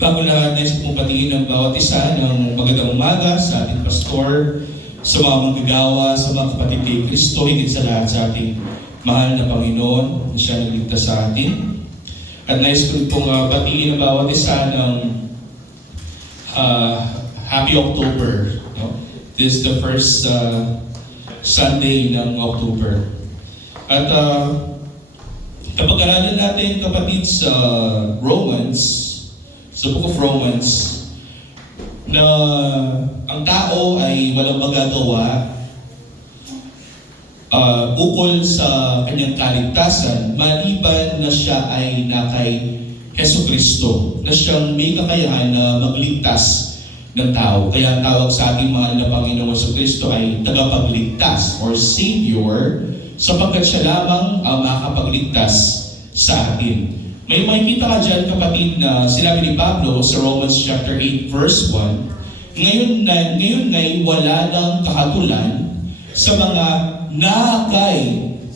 Bago lahat, nais kong patingin ng bawat isa ng magandang umaga sa ating pastor, sa mga manggagawa, sa mga kapatid kay Kristo, higit sa lahat sa ating mahal na Panginoon na siya nagligtas sa atin. At nais ko pong patingin ng bawat isa ng Happy October. No? This is the first Sunday ng October. At kapag-aralan natin, kapatid, sa Romans, sa Book of Romans, na ang tao ay walang magagawa ukol sa kanyang kaligtasan maliban na siya ay nakay Jesucristo, na siyang may kakayahan na magligtas ng tao. Kaya ang tawag sa ating mahal na Panginoon Jesucristo ay tagapagligtas or Savior, sapagkat siya lamang ang makakapagligtas sa atin. May makikita ka dyan, kapatid, na sinabi ni Pablo sa Romans chapter 8 verse 1, ngayon ngay wala nang kahatulan sa mga nakay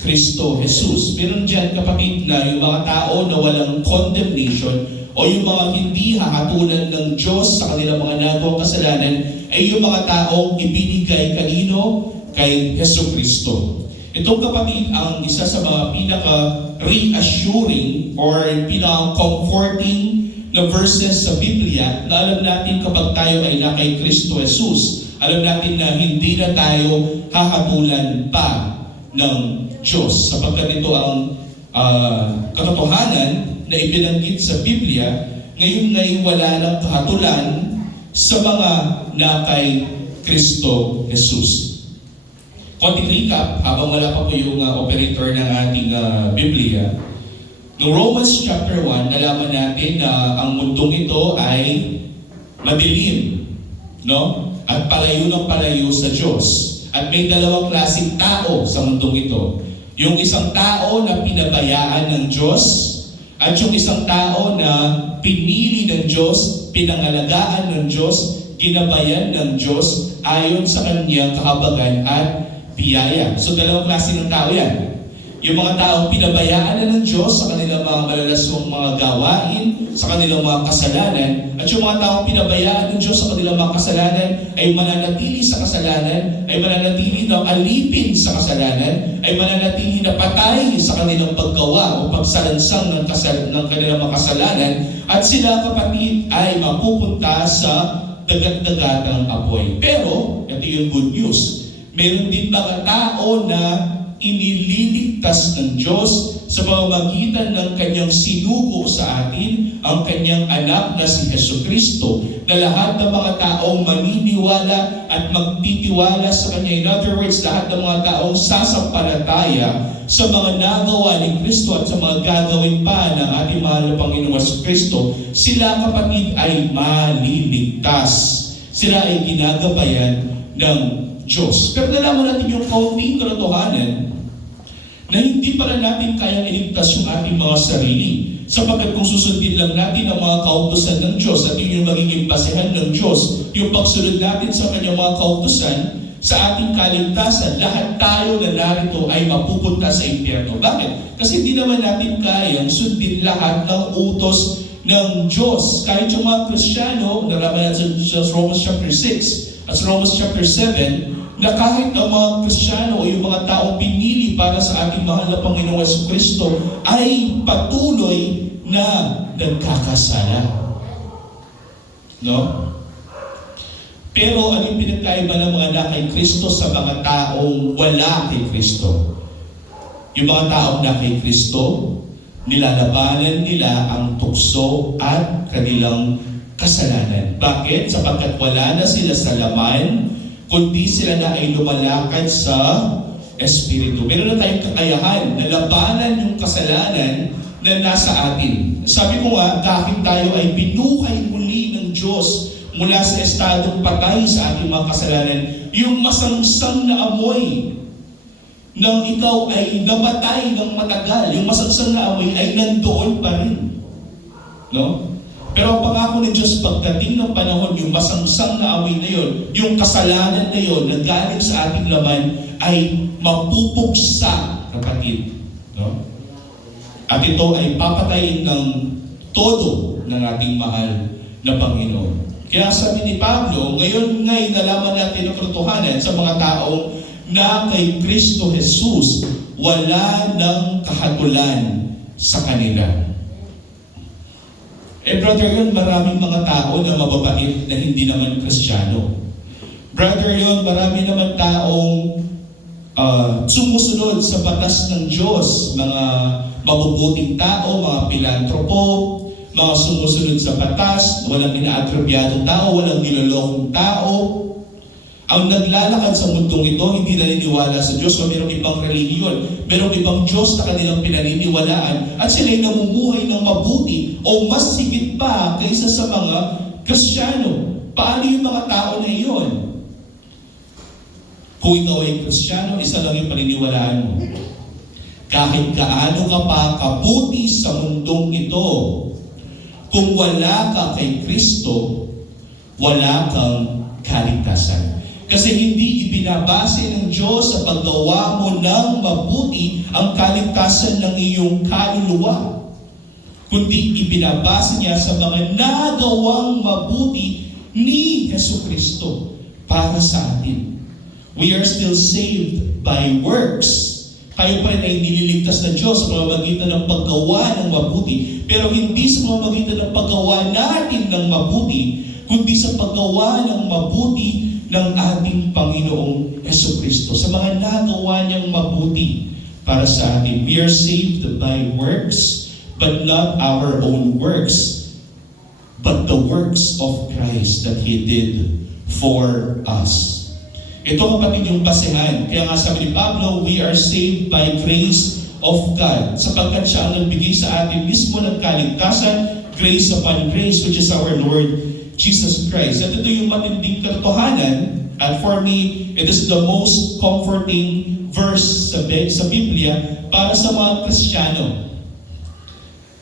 Kristo Jesus. Meron dyan, kapatid, na yung mga tao na walang condemnation o yung mga hindi hahatulan ng Diyos sa kanilang mga nagawang kasalanan ay yung mga taong ibinigay kanino? Kay Jesucristo. Itong, kapatid, ang isa sa mga pinaka-reassuring or pinaka-comforting na verses sa Biblia na alam natin kapag tayo ay na kay Kristo Jesus. Alam natin na hindi na tayo hahatulan pa ng Diyos, sapagkat ito ang katotohanan na ibinanggit sa Biblia. Ngayon ngay wala ng kahatulan sa mga na kay Kristo Jesus. Konting recap, habang wala pa po yung operator ng ating Biblia. Noong Romans chapter 1, nalaman natin na ang mundong ito ay madilim, no? At palayo ng palayo sa Diyos. At may dalawang klaseng tao sa mundong ito. Yung isang tao na pinabayaan ng Diyos, at yung isang tao na pinili ng Diyos, pinangalagaan ng Diyos, ginabayan ng Diyos ayon sa kanyang kahabagan at biyaya. So dalawang klase ng tao yan. Yung mga taong pinabayaan na ng Diyos sa kanilang mga malalasong mga gawain, sa kanilang mga kasalanan, at yung mga taong pinabayaan ng Diyos sa kanilang mga kasalanan ay mananatili sa kasalanan, ay mananatili na alipin sa kasalanan, ay mananatili na patay sa kanilang paggawa o pagsalansang ng kanilang mga kasalanan, at sila, kapatid, ay mapupunta sa dagat-dagatang apoy. Pero, ito yung good news. Meron din mga tao na inililigtas ng Diyos sa pamamagitan ng kanyang sinugo sa atin, ang kanyang anak na si Jesucristo, na lahat ng mga taong maniniwala at magtitiwala sa kanya. In other words, lahat ng mga taong sasampalataya sa mga nagawa ni Kristo at sa mga gagawin pa ng ating mahal na Panginoon Jesucristo, sila, kapatid, ay maliligtas. Sila ay ginagabayan ng Diyos. Pero nalaman natin yung kaunting katotohanan na hindi pala natin kayang iligtas yung ating mga sarili. Sapagkat kung susundin lang natin ang mga kautusan ng Diyos at yun yung magiging basehan ng Diyos, yung pagsunod natin sa kanyang mga kautusan, sa ating kaligtasan, lahat tayo na narito ay mapupunta sa impyerno. Bakit? Kasi hindi naman natin kayang sundin lahat ng utos ng Diyos. Kahit yung mga Kristiyano, nalaman natin sa Romans chapter 6 at Romans chapter 7, na kahit ang mga Kristiyano o yung mga taong pinili para sa ating mahal na Panginoong Jesucristo ay patuloy na nagkakasala. No? Pero ano yung pinagkaiba ng mga na kay Kristo sa mga taong wala kay Kristo? Yung mga taong na kay Kristo, nilalabanan nila ang tukso at kanilang kasalanan. Bakit? Sapagkat wala na sila sa laman, kundi sila na ay lumalakad sa Espiritu. Meron na tayong kakayahan na labanan yung kasalanan na nasa atin. Sabi ko nga, dahil tayo ay binuhay muli ng Diyos mula sa estadong patay sa ating mga kasalanan, yung masangsang na amoy nang ikaw ay namatay ng matagal, yung masangsang na amoy ay nandoon pa rin. No? Pero ang pangako ng Diyos, pagdating ng panahon, yung masangsang na amoy na yun, yung kasalanan na yun na galing sa ating laman ay mapupuksa, kapatid. No? At ito ay papatayin ng todo ng ating mahal na Panginoon. Kaya sabi ni Pablo, ngayon nalaman natin ang katotohanan sa mga taong na kay Kristo Jesus wala ng kahatulan sa kanila. Brother yun, maraming mga tao na mababait na hindi naman Kristiyano. Brother yun, marami naman taong sumusunod sa batas ng Diyos, mga mabubuting tao, mga pilantropo, mga sumusunod sa batas, walang inaagrabyadong tao, walang nilolokong tao. Ang naglalakad sa mundong ito, hindi naniniwala sa Diyos o mayroong ibang relihiyon, mayroong ibang Diyos na kanilang pinaniniwalaan at sila'y namumuhay ng mabuti o mas higit pa kaysa sa mga Kristiyano. Paano yung mga tao na iyon? Kung ikaw ay Kristiyano, isa lang yung paniniwalaan mo. Kahit gaano ka pa kabuti sa mundong ito, kung wala ka kay Kristo, wala kang kaligtasan. Kasi hindi ibinabase ng Diyos sa paggawa mo ng mabuti ang kaligtasan ng iyong kaluluwa, kundi ibinabase niya sa mga nagawang mabuti ni Jesucristo para sa atin. We are still saved by works. Tayo pa rin ay nililigtas ng Diyos sa pamamagitan ng paggawa ng mabuti, pero hindi sa pamamagitan ng paggawa natin ng mabuti, kundi sa paggawa ng mabuti ng ating Panginoong Jesucristo, sa mga nagawa niyang mabuti para sa atin. We are saved by works, but not our own works, but the works of Christ that He did for us. Ito kapatid yung basehan. Kaya nga sabi ni Pablo, we are saved by grace of God, sapagkat siya ang nagbigay sa atin mismo ng kaligtasan, grace upon grace, which is our Lord Jesus Christ. At ito yung matinding katotohanan, and for me, it is the most comforting verse sa Biblia para sa mga Kristiyano.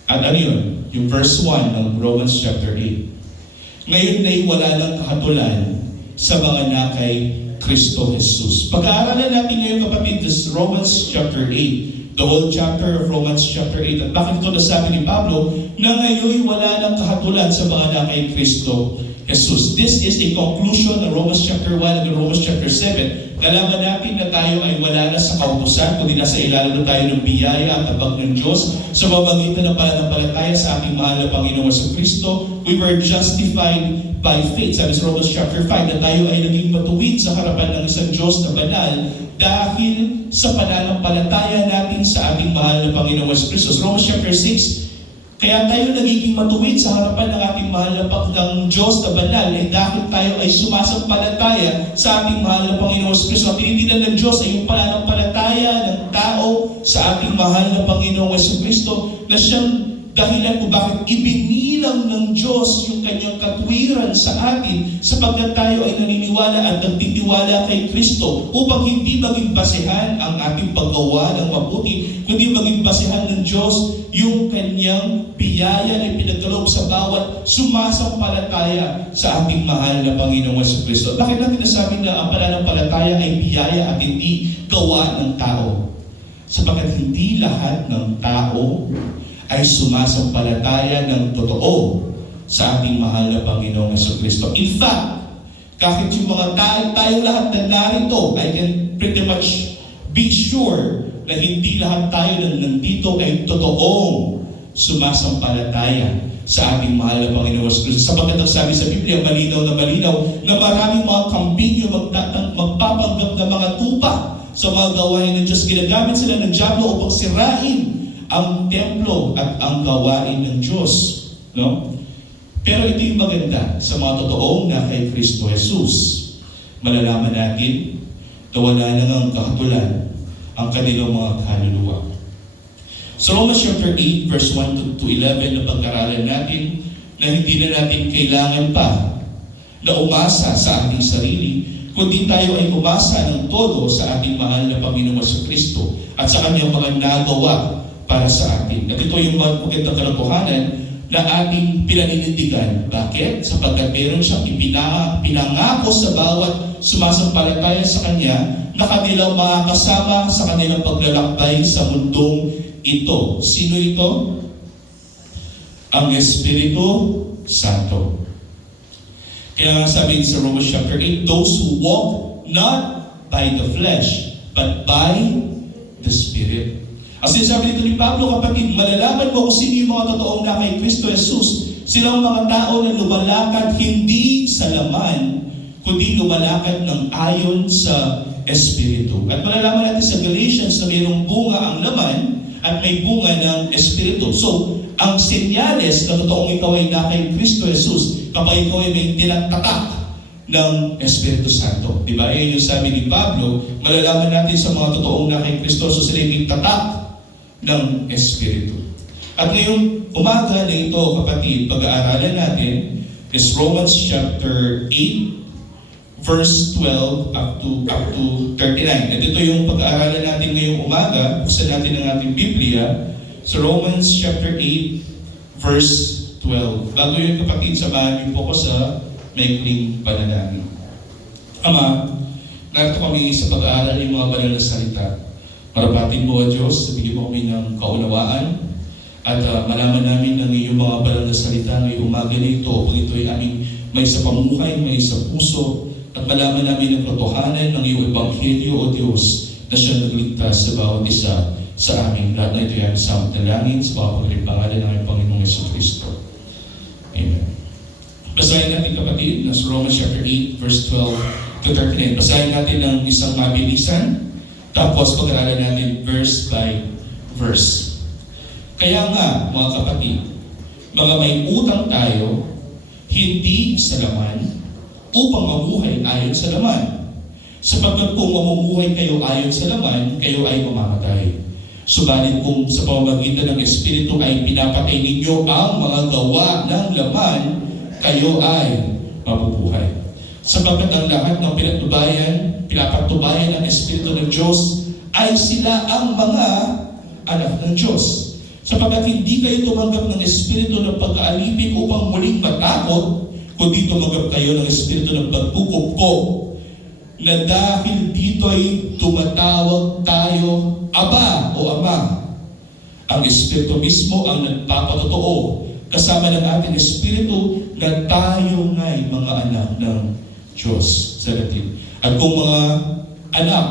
At ano yun? Yung verse 1 ng Romans chapter 8. Ngayon na'y wala ng kahatulan sa mga nakay Kristo Jesus. Pag-aaralan natin ngayon kapatid, this Romans chapter 8. The whole chapter of Romans chapter 8. At bakit ito nasabi ni Pablo na ngayon wala ng kahatulan sa mga nakay Kristo Jesus. This is a conclusion ng Romans chapter 1 and Romans chapter 7. Nalaman natin na tayo ay wala na sa kautusan, kundi nasa ilalim na tayo ng biyaya at tabag ng Diyos sa pamamagitan ng pananampalataya sa ating mahal na Panginoon sa Kristo. We were justified by faith. Sabi sa Romans chapter 5 na tayo ay naging matuwid sa harapan ng isang Diyos na banal dahil sa pananampalataya natin sa ating mahal na Panginoon sa Kristo. Romans chapter 6, kaya tayo nagiging matuwid sa harapan ng ating mahal na ng Diyos na banal dahil tayo ay sumasampalataya sa ating mahal na Panginoon sa Kristo. Ang tinitingnan ng Diyos ay yung pananampalataya ng tao sa ating mahal na Panginoon sa Kristo na siyang dahilan kung bakit ibinilang ng Diyos yung kanyang katwiran sa atin sapagkat tayo ay naniniwala at nagtitiwala kay Kristo upang hindi maging basehan ang ating paggawa ng mabuti, kundi maging basehan ng Diyos yung kanyang biyaya na pinagkaloob sa bawat sumasampalataya sa ating mahal na Panginoong sa Kristo. Bakit natin nasabi na ang pananampalataya ay biyaya at hindi gawa ng tao? Sapagkat hindi lahat ng tao ay sumasampalataya ng totoo sa ating mahal na Panginoong Jesucristo. In fact, kahit yung mga tayo lahat na narito, I can pretty much be sure na hindi lahat tayo na nandito ay totoong sumasampalataya sa ating mahal na Panginoong Jesucristo. Sapagkat ang sabi sa Biblia, malinaw na maraming mga kambinyo magpapanggap na mga tupa sa mga gawain ng Diyos. Ginagamit sila ng dyablo upang sirain ang templo at ang gawain ng Diyos. No? Pero ito yung maganda sa mga totoong na kay Kristo Jesus. Malalaman natin na wala na ng kahatulan ang kanilang mga kaluluwa. So Romans chapter 8 verse 1 to 11 na pag-aralan natin na hindi na natin kailangan pa na umasa sa ating sarili, kundi tayo ay umasa ng todo sa ating mahal na Panginoon sa Kristo at sa kanyang mga nagawa para sa atin. At ito yung magandang katotohanan na ating pinaninindigan. Bakit? Sapagkat meron siyang pinangako sa bawat sumasampalataya sa Kanya na kanilang makakasama sa kanilang paglalakbay sa mundong ito. Sino ito? Ang Espiritu Santo. Kaya nga sabi sa Romans chapter 8, those who walk not by the flesh, but by the Spirit. Ang sinasabi dito ni Pablo, kapatid, malalaman mo kung sino yung mga totoong na kay Kristo Jesus. Silang mga tao na lumalakad hindi sa laman, kundi lumalakad ng ayon sa Espiritu. At malalaman natin sa Galatians na mayroong bunga ang laman at may bunga ng Espiritu. So, ang senyales na totoong ikaw ay na kay Kristo Jesus kapag ikaw ay may tinatatak ng Espiritu Santo. Diba? Yan yung sabi ni Pablo, malalaman natin sa mga totoong na kay Kristo Jesus sila may tatak ng Espiritu. At ngayong umaga na ito, kapatid, pag-aaralan natin is Romans chapter 8, verse 12 up to 39. At ito yung pag-aaralan natin ngayong umaga. Buksan natin ang ating Biblia sa Romans chapter 8, verse 12. Bago yun, kapatid, samahan niyo po ko sa maikling panalangin. Ama, narito kami sa pag-aaral ng mga banal na salita. Marapatin mo, Diyos, bigyan mo kami ng kaunawaan at malaman namin ng iyong mga banal na salita ngayong umaga na ito. Pag ito ay aming may sa pamuhay, may sa puso, at malaman namin ang katotohanan ng iyong Ebanghelyo, O Diyos, na siya nagligtas sa bawat isa sa amin. Lahat na ito ay sa dalangin sa pagpapagaling pangalan ng aming Panginoong Jesucristo. Amen. Basahin natin, kapatid, na sa Romans chapter 8, verse 12 to 39. Basahin natin ng isang mabilisan, tapos pag-aralan natin verse by verse. Kaya nga, mga kapatid, mga may utang tayo, hindi sa laman, upang mamuhay ayon sa laman. Sapagkat kung mamumuhay kayo ayon sa laman, kayo ay mamamatay. Subalit kung sa pamamagitan ng Espiritu ay pinapatay ninyo ang mga gawa ng laman, kayo ay mabubuhay. Sapagkat ang lahat ng pinapatubayan ng Espiritu ng Diyos ay sila ang mga anak ng Diyos. Sapagkat hindi kayo tumanggap ng Espiritu ng pagkaalipin upang muling matakot, kundi tumanggap kayo ng Espiritu ng pagkukupkop, na dahil dito ay tumatawag tayo Aba o Ama. Ang Espiritu mismo ang nagpapatotoo kasama ng ating Espiritu na tayo nga'y mga anak ng Diyos. At kung mga anak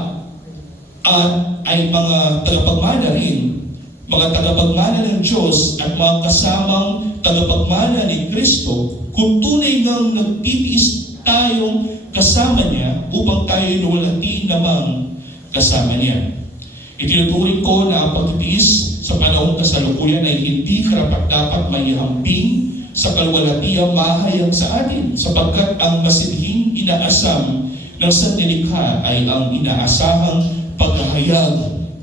ay mga tagapagmana rin, mga tagapagmana ng Diyos at mga kasamang tagapagmana ni Kristo, kung tunay ngang nagtitiis tayong kasama niya upang tayo luwalhati namang kasama niya. Itinuturing ko na ang pagtitiis sa panahong kasalukuyan ay hindi karapat-dapat maihambing sa kaluwalhatiang mahayag sa atin, sapagkat ang masidhing inaasam ng sanlilikha ay ang inaasahang paghahayag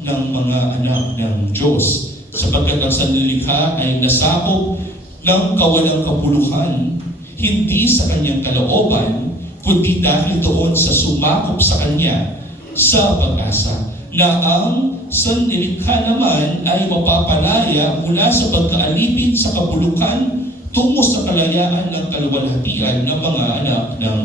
ng mga anak ng Diyos, sapagkat ang sanlilikha ay nasakop ng kawalang kabuluhan, hindi sa kanyang kalooban, kundi dahil doon sa sumakop sa kanya sa pag-asa, na ang sanlilikha naman ay mapapalaya mula sa pagkaalipin sa kabulukan tungo sa kalayaan ng kaluwalhatian ng mga anak ng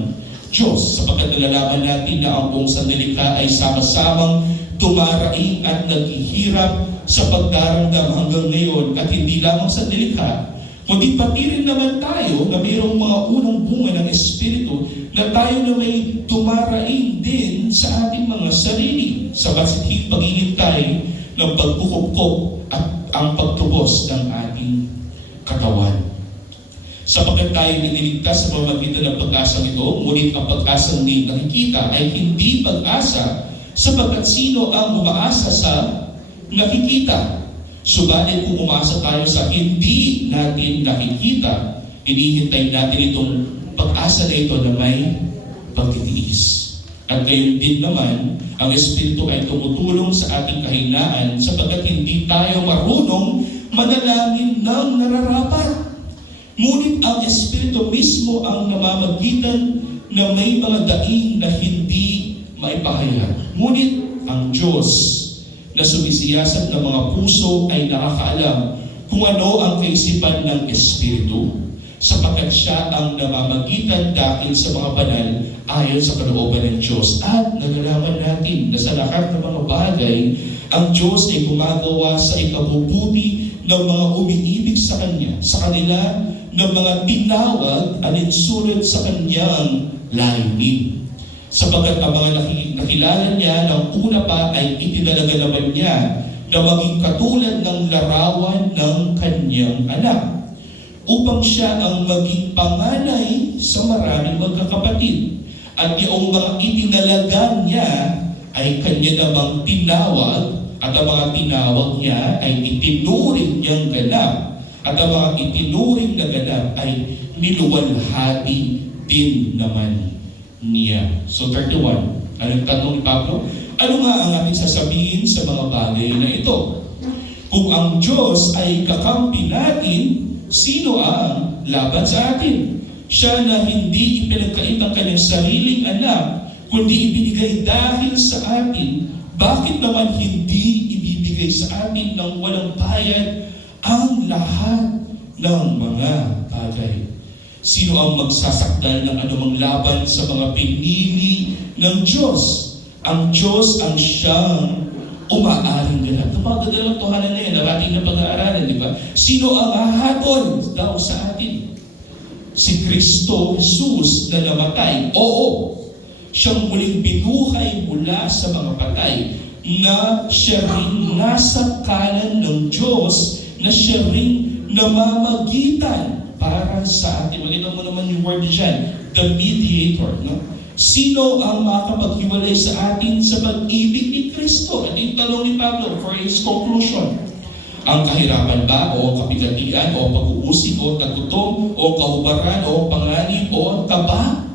Diyos. Sapagkat nalalaman natin na ang buong sanlilikha ay sama-samang tumaraing at naghihirap sa pagdarandam hanggang ngayon, at hindi lamang sanlilikha, kundi pati rin naman tayo na mayroong mga unang bunga ng Espiritu na tayo na may tumaraing din sa ating mga sarili sa basithing paghihintay ng pagkukupkop at ang pagtubos ng ating katawan. Sapagkat tayo nililigtas sa pamamagitan ng pag-asang ito, ngunit ang pag-asang nakikita ay hindi pag-asa, sapagkat sino ang umaasa sa nakikita? Subalit kung umasa tayo sa hindi natin nakikita, hinihintay natin itong pag-asa na ito na may pagtitiis. At gayon din naman, ang Espiritu ay tumutulong sa ating kahinaan, sapagkat hindi tayo marunong manalangin ng nararapat. Ngunit ang Espiritu mismo ang namamagitan na may mga daing na hindi maipahayag. Ngunit ang Diyos na sumisiyasat ng mga puso ay nakakaalam kung ano ang kaisipan ng Espiritu, sapagkat siya ang namamagitan dahil sa mga banal ayon sa kalooban ng Diyos. At nalalaman natin na sa lahat ng mga bagay, ang Diyos ay gumagawa sa ikabubuti ng mga umiibig sa Kanya, sa kanila ng mga tinawag alinsunod sa kanyang layunin. Sapagkat ang mga nakilala niya ng una pa ay itinalaga naman niya na maging katulad ng larawan ng kanyang anak, upang siya ang maging panganay sa maraming magkakapatid. At yung mga itinalaga niya ay kanya namang tinawag, at ang mga tinawag niya ay itinuring niyang ganap, at ang mga itinuring na ganap ay niluwalhati din naman niya. So 31, anong tanong ni Pablo? Ano nga ang ating sasabihin sa mga bagay na ito? Kung ang Diyos ay kakampi natin, sino ang laban sa atin? Siya na hindi ipinagkait ang kanyang sariling anak, kundi ibinigay dahil sa atin, bakit naman hindi ibibigay sa atin ng walang bayad ang lahat ng mga bagay? Sino ang magsasakdal ng anumang laban sa mga pinili ng Diyos? Ang Diyos ang siyang umaaring ganap. Napagdadalang tuhanan na yan, narating na pag-aaralan, di ba? Sino ang hahatol daw sa atin? Si Kristo Jesus na namatay. Oo, siyang muling binuhay mula sa mga patay, na siya rin nasa kanan ng Diyos, na siya rin namamagitan para sa atin. Malinaw mo naman yung word dyan, the mediator. No? Sino ang makakapaghiwalay sa atin sa pag-ibig ni Kristo? At yung tanong ni Pablo for his conclusion. Ang kahirapan ba, o kapigatian, o pag-uusig, o tagutom, o kahubaran, o panganib, o ang kaba?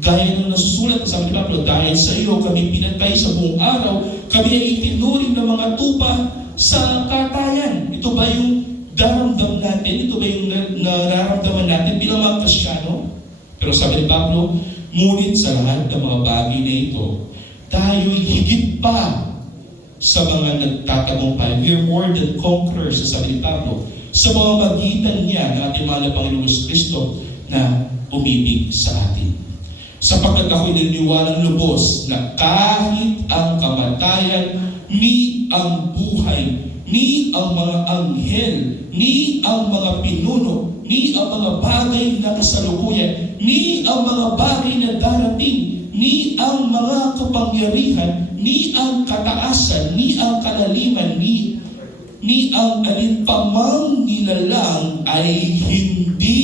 Gaya ng nasusulat sa ni Pablo, dahil sa iyo kami pinatay sa buong araw, kami ay itinuring ng mga tupa sa katayan. Ito ba yung daramdam natin? Ito ba yung nararamdaman natin bilang mga Kristyano? Pero sabi ni Pablo, ngunit sa lahat ng mga bagay na ito, tayo'y higit pa sa mga nagtatagumpay. We are more than conquerors, sabi ni Pablo, sa mga magitan niya ng ating mahal na Panginoon Kristo na umibig sa atin. Sapagkat ako'y naniniwalang lubos na kahit ang kamatayan, ni ang buhay, ni ang mga anghel, ni ang mga pinuno, ni ang mga bagay na kasalukuyan, ni ang mga bagay na darating, ni ang mga kapangyarihan, ni ang kataasan, ni ang kalaliman, ni ang alinpamang nilalang ay hindi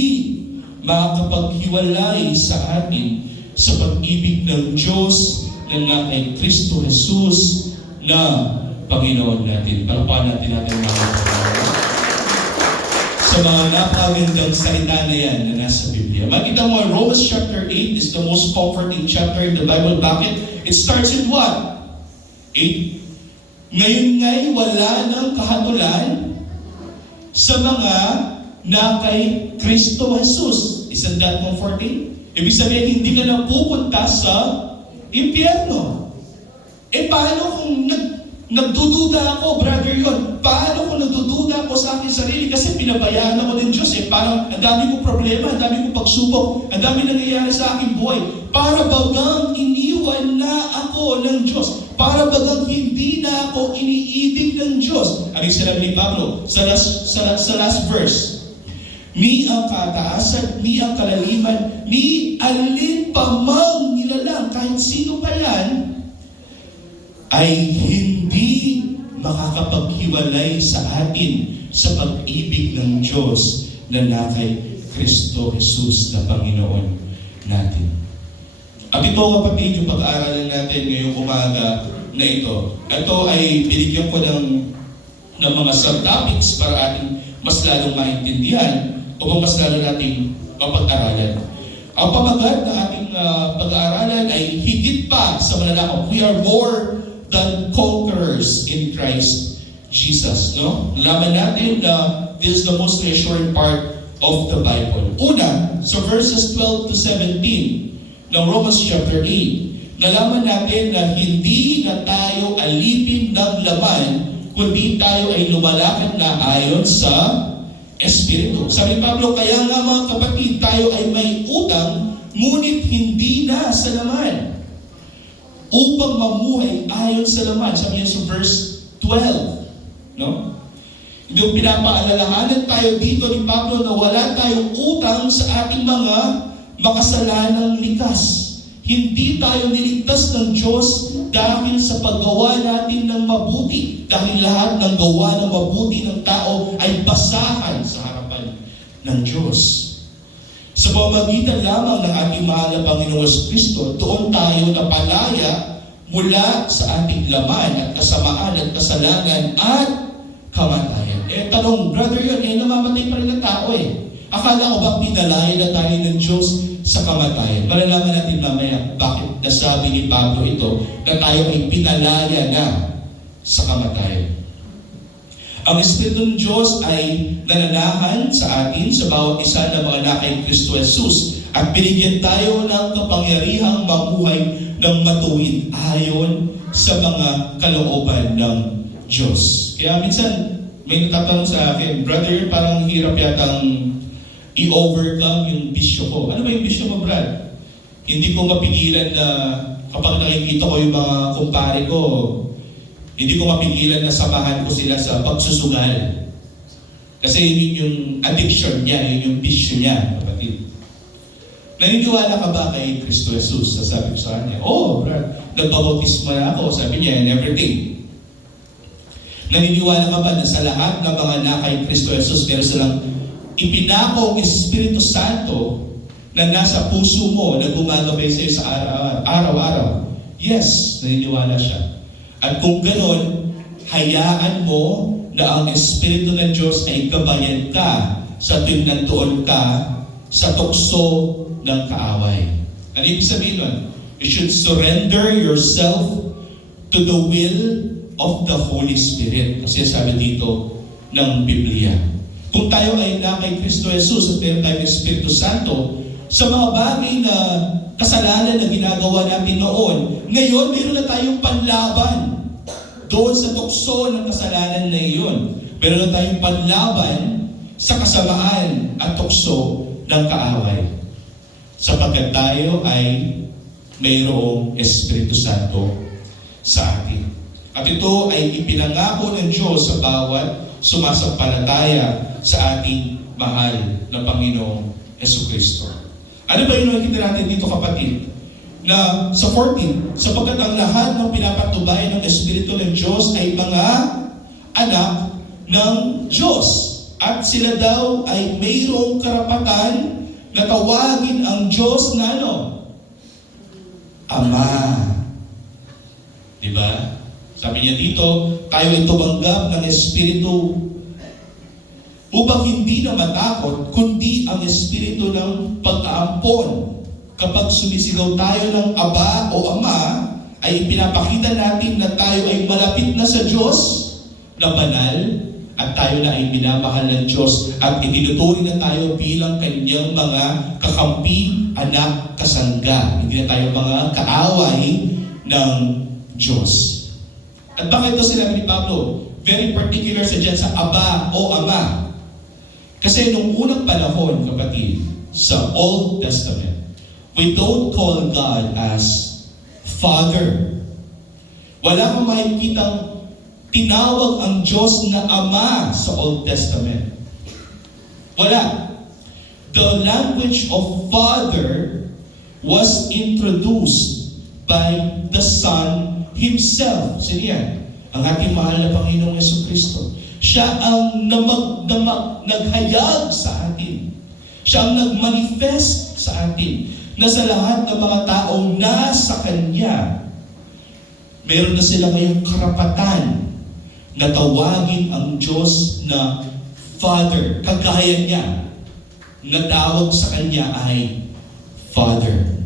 makakapaghiwalay sa atin sa pag-ibig ng Diyos na nga kay Kristo Jesus na Panginoon natin. Palakpakan natin mga Panginoon sa mga napakagandang salita na yan na nasa Biblia. Makita mo, Romans chapter 8 is the most comforting chapter in the Bible. Bakit? It starts with what? 8. Ngayon nga'y wala ng kahatulan sa mga na kay Kristo Jesus. Isn't that comforting? Ibig sabihin, hindi ka na pupunta sa impyerno. Paano kung nagdududa ako, brother yon? Paano kung nagdududa ako sa aking sarili? Kasi pinabayaan ako ng Diyos. Parang ang dami kong problema, ang dami kong pagsubok, ang dami nangyayari sa aking buhay. Para bagang iniwan na ako ng Diyos. Para bagang hindi na ako iniibig ng Diyos. Ang sinabi ni Pablo sa last verse, ni ang kataasan, ni ang kalaliman, ni alin pa mang nilalang, kahit sino pa yan, ay hindi makakapaghiwalay sa atin sa pag-ibig ng Diyos na nakay Kristo Jesus na Panginoon natin. At ito kapatid, yung pag-aaralan natin ngayong umaga na ito. Ito ay binigyan ko ng mga subtopics para ating mas lalong maintindihan o mas lalo nating mapag-aralan. Ang pamagat ng ating pag-aaralan ay higit pa sa mananakop. We are more than conquerors in Christ Jesus. No? Nalaman natin na this is the most reassuring part of the Bible. Una, sa verses 12 to 17 ng Romans chapter 8, nalaman natin na hindi na tayo alipin ng laman, kundi tayo ay lumalakad na ayon sa Espiritu. Sabi ni Pablo, kaya nga mga kapatid, tayo ay may utang, ngunit hindi na sa laman, upang mamuhay ayon sa laman. Sabi niya sa verse 12, no? Yung pinapaalalahanan tayo dito ni Pablo na wala tayong utang sa ating mga makasalanang likas. Hindi tayo niligtas ng Diyos dahil sa paggawa natin ng mabuti. Dahil lahat ng gawa ng mabuti ng tao ay basahan sa harapan ng Diyos. Sa pamamagitan lamang ng ating mahal na Panginoong Kristo, doon tayo napalaya mula sa ating laman at kasamaan at kasalanan at kamatayan. Tanong, brother yun, namamatay pa rin ang tao Akala ko ba pinalaya na tayo ng Diyos sa kamatayan? Malalaman natin mamaya bakit nasabi ni Pablo ito na tayo ay pinalaya na sa kamatayan. Ang Espiritu ng Diyos ay nananahan sa atin sa bawat isa ng mga anak kay Kristo Jesus at binigyan tayo ng kapangyarihang mamuhay ng matuwid ayon sa mga kalooban ng Diyos. Kaya minsan may natatanong sa akin, brother, parang hirap yatang i-overcome yung bisyo ko. Ano ba yung bisyo mo, Brad? Hindi ko mapigilan na kapag nakikita ko yung mga kumpare ko, hindi ko mapigilan na samahan ko sila sa pagsusugal. Kasi yun yung addiction niya, yun yung bisyo niya, kapatid. Naniniwala ka ba kay Kristo Jesus? Sabi ko sa kanya, Brad, nagpabautismo na ako, sabi niya, and everything. Naniniwala ka ba na sa lahat ng mga anak kay Kristo Jesus, meron silang ipinako ang Espiritu Santo na nasa puso mo na gumagabay sa iyo sa araw-araw? Yes, naniniwala siya. At kung ganon, hayaan mo na ang Espiritu ng Diyos ay gabayan ka sa tuwing nandoon ka sa tukso ng kaaway. Ano ibig sabihin nun? You should surrender yourself to the will of the Holy Spirit. Kasi sabi dito ng Biblia. Kung tayo ay na kay Kristo Jesus at meron tayong Espiritu Santo, sa mga bagay na kasalanan na ginagawa natin noon, ngayon meron na tayong panlaban doon sa tukso ng kasalanan na iyon. Meron na tayong panlaban sa kasamaan at tukso ng kaaway. Sapagkat tayo ay mayroong Espiritu Santo sa atin. At ito ay ipinangako ng Diyos sa bawat sumasampalataya sa ating mahal na Panginoong Jesucristo. Ano ba yung nakikita natin dito, kapatid? Na sa 14, sapagkat ang lahat ng pinapatubay ng Espiritu ng Diyos ay mga anak ng Diyos. At sila daw ay mayroong karapatan na tawagin ang Diyos na ano? Ama. Diba? Sabi niya dito, tayo ay tumanggap ng Espiritu upang hindi na matakot, kundi ang Espiritu ng pagkaampon. Kapag sumisigaw tayo ng Aba o Ama, ay pinapakita natin na tayo ay malapit na sa Diyos na banal at tayo na ay minamahal ng Diyos at itinuturing na tayo bilang kanyang mga kakampi, anak, kasangga. Hindi na tayo mga kaaway ng Diyos. At bakit ito sinabi ni Pablo? Very particular sa dyan sa Aba o Ama. Kasi nung unang panahon, kapatid, sa Old Testament, we don't call God as Father. Wala kang makikitang tinawag ang Diyos na Ama sa Old Testament. Wala. The language of Father was introduced by the Son Himself. Sino yan? Ang ating mahal na Panginoong Jesucristo. Siya ang naghayag sa atin. Siya ang nagmanifest sa atin na sa lahat ng mga taong nasa Kanya, meron na sila ngayong karapatan na tawagin ang Diyos na Father. Kagaya niya, na tawag sa Kanya ay Father.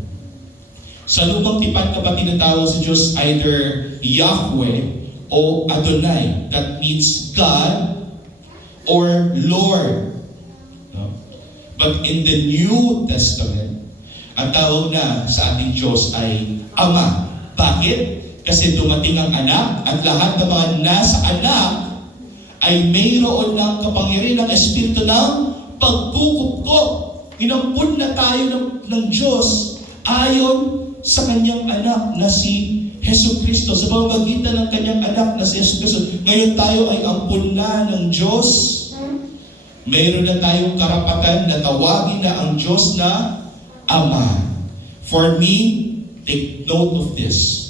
Sa lumang tipan, kapatid, na tawag sa Diyos either Yahweh o Adonai, that means God or Lord. No? But in the New Testament, ang tawag na sa ating Diyos ay Ama. Bakit? Kasi dumating ang anak at lahat ng mga nasa anak ay mayroon ng kapangyarihan ng Espiritu ng pagkukupkop. Inampun na tayo ng Diyos ayon sa kanyang anak na si Hesus Kristo, sa pamamagitan ng kanyang anak na si Hesus Kristo, ngayon tayo ay ampun na ng Diyos. Mayroon na tayong karapatan na tawagin na ang Diyos na Ama. For me, take note of this.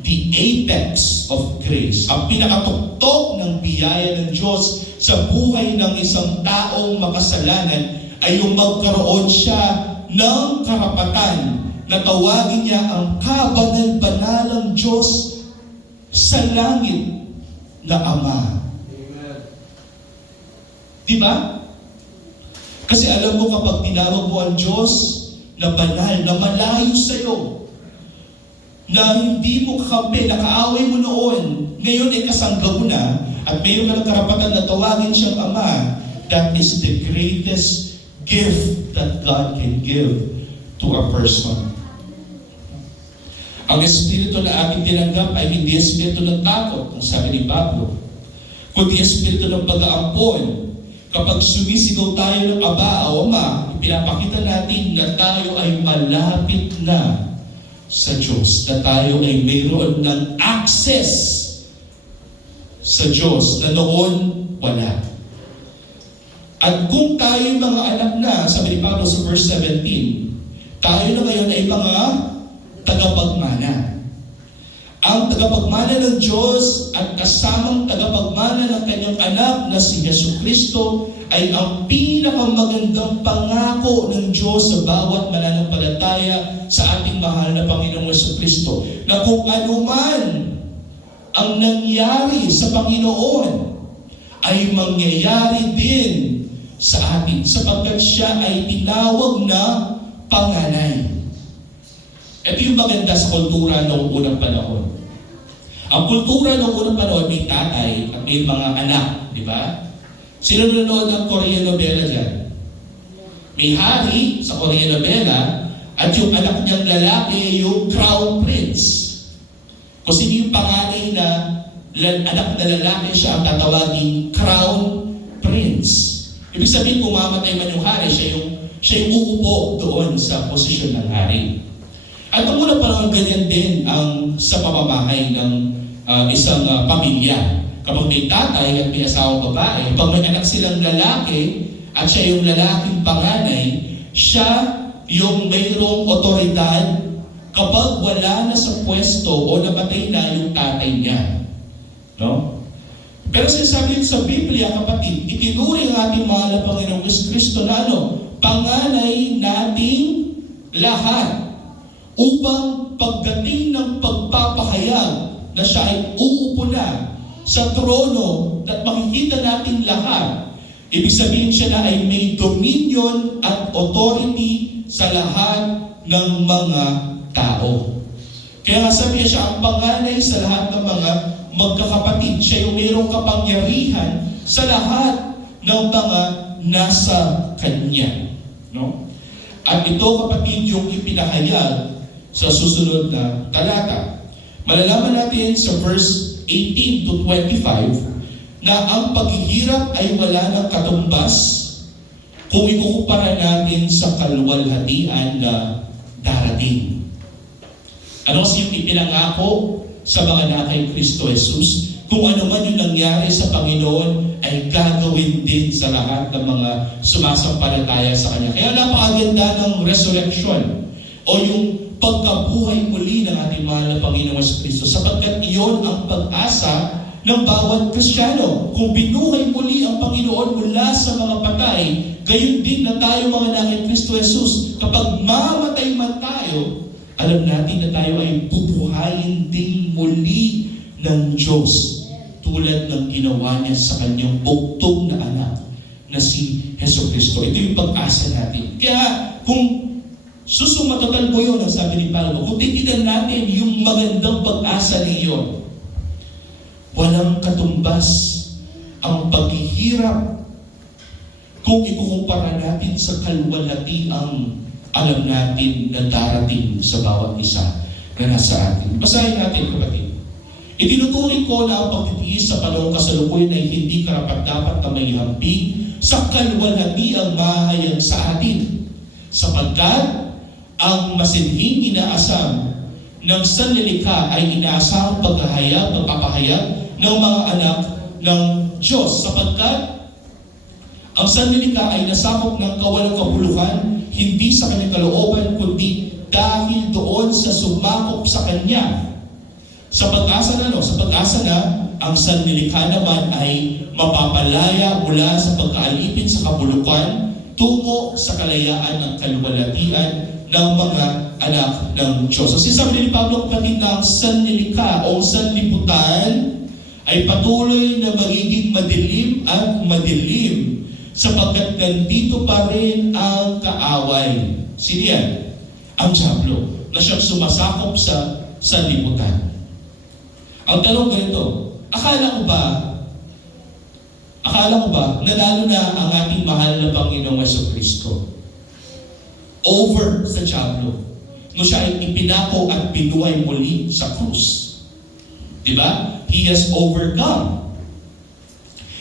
The apex of grace, ang pinakatuktok ng biyaya ng Diyos sa buhay ng isang taong makasalanan ay yung magkaroon siya ng karapatan na tawagin niya ang kabanal-banalang Diyos sa langit na Ama. Amen. Diba? Kasi alam mo, kapag tinawag mo ang Diyos na banal, na malayo sa'yo, na hindi mo kakampi, nakaaway mo noon, ngayon ay kasangga mo na, at mayroon ka ng karapatan na tawagin siyang Ama, that is the greatest gift that God can give to a person. Ang espiritu na ating tinanggap ay hindi espiritu ng takot, ang sabi ni Pablo, kundi espiritu ng pag-aampon. Kapag sumisigaw tayo ng Aba o Ama, ipinapakita natin na tayo ay malapit na sa Diyos, na tayo ay mayroon ng access sa Diyos na noon wala. At kung tayo mga anak na, sabi ni Pablo sa verse 17, tayo na ngayon ay mga tagapagmana. Ang tagapagmana ng Diyos at kasamang tagapagmana ng kanyang anak na si Hesus Kristo ay ang pinakamagandang pangako ng Diyos sa bawat mananampalataya sa ating mahal na Panginoong Hesus Kristo, na kung anuman ang nangyari sa Panginoon ay mangyayari din sa atin, sapagkat siya ay tinawag na panganay. Ito yung maganda sa kultura noong unang panahon. Ang kultura noong unang panahon, may tatay at may mga anak, di ba? Sino nanonood ng Korean novela dyan? May hari sa Korean novela at yung anak niyang lalaki, yung crown prince. Kung sino yung panganay na anak na lalaki, siya ang tatawagin crown prince. Ibig sabihin, kung mamatay man yung hari, siya yung uupo doon sa posisyon ng hari. At ang unang panahon, ganyan din ang sa pamamahay ng isang pamilya. Kapag may tatay at may asawang babae, pag may anak silang lalaki at siya yung lalaking panganay, siya yung mayroong otoridad kapag wala na sa pwesto o namatay na yung tatay niya. No? Pero sinasabi dito sa Biblia, kapatid, itinuri ang ating mahal na Panginoong Kristo na panganay nating lahat, upang pagdating ng pagpapahayag na siya ay uupo na sa trono at makikita natin lahat, ibig sabihin siya na ay may dominion at authority sa lahat ng mga tao. Kaya nga sabi siya, ang panganay sa lahat ng mga magkakapatid. Siya yung mayroong kapangyarihan sa lahat ng mga nasa kanya. No? At ito, kapatid, yung ipinahayag sa susunod na talata. Malalaman natin sa verse 18 to 25 na ang paghihirap ay wala ng katumbas kung ikukumpara natin sa kaluwalhatian na darating. Ano kasi yung ipinangako sa mga anak kay Kristo Jesus? Kung ano man yung nangyari sa Panginoon ay gagawin din sa lahat ng mga sumasampalataya sa Kanya. Kaya napakaganda ng resurrection o yung pagkabuhay muli ng ating mahal na Panginoong Kristo, sapagkat iyon ang pag-asa ng bawat Kristiyano. Kung binuhay muli ang Panginoon mula sa mga patay, gayon din na tayo mga anak ni Kristo Jesus. Kapag mamatay man tayo, alam natin na tayo ay bubuhayin din muli ng Diyos, tulad ng ginawa niya sa kanyang buktong na anak na si Hesus Kristo. Ito yung pag-asa natin. Kaya kung susumatotal mo yun, ang sabi ni Pablo, kung titigan natin yung magandang pag-asa niyon, walang katumbas ang paghihirap kung ikukumpara natin sa kaluwalhatiang alam natin na darating sa bawat isa na nasa atin. Basahin natin, kapatid. Itinuturing ko na ang pagtitiis sa panahong kasalukuyan ay hindi karapat-dapat na may hambing sa kaluwalhatiang mahayag sa atin, sapagkat ang masinhing inaasam ng sanlilikha ay inaasahang pagpapahayag ng mga anak ng Diyos, sapagkat ang sanlilikha ay nasakop ng kawalang kabuluhan, hindi sa kanyang kalooban, kundi dahil doon sa sumakop sa Kanya. Sa pag-asa na ang sanlilikha naman ay mapapalaya mula sa pagkaalipin sa kabulukan tungo sa kalayaan ng kaluwalhatian ng mga anak ng Diyos. So sinasabi ni Pablo, kapatid, na ang sanlilikha o sanlibutan ay patuloy na magiging madilim at madilim sapagkat nandito pa rin ang kaaway. Sino yan? Ang diablo na siyang sumasakop sa sanlibutan. Ang tanong ganito, akala ko ba nanalo na ang ating mahal na Panginoong Jesucristo over sa diablo no siya ay ipinako at binuhay muli sa krus? Diba? He has overcome.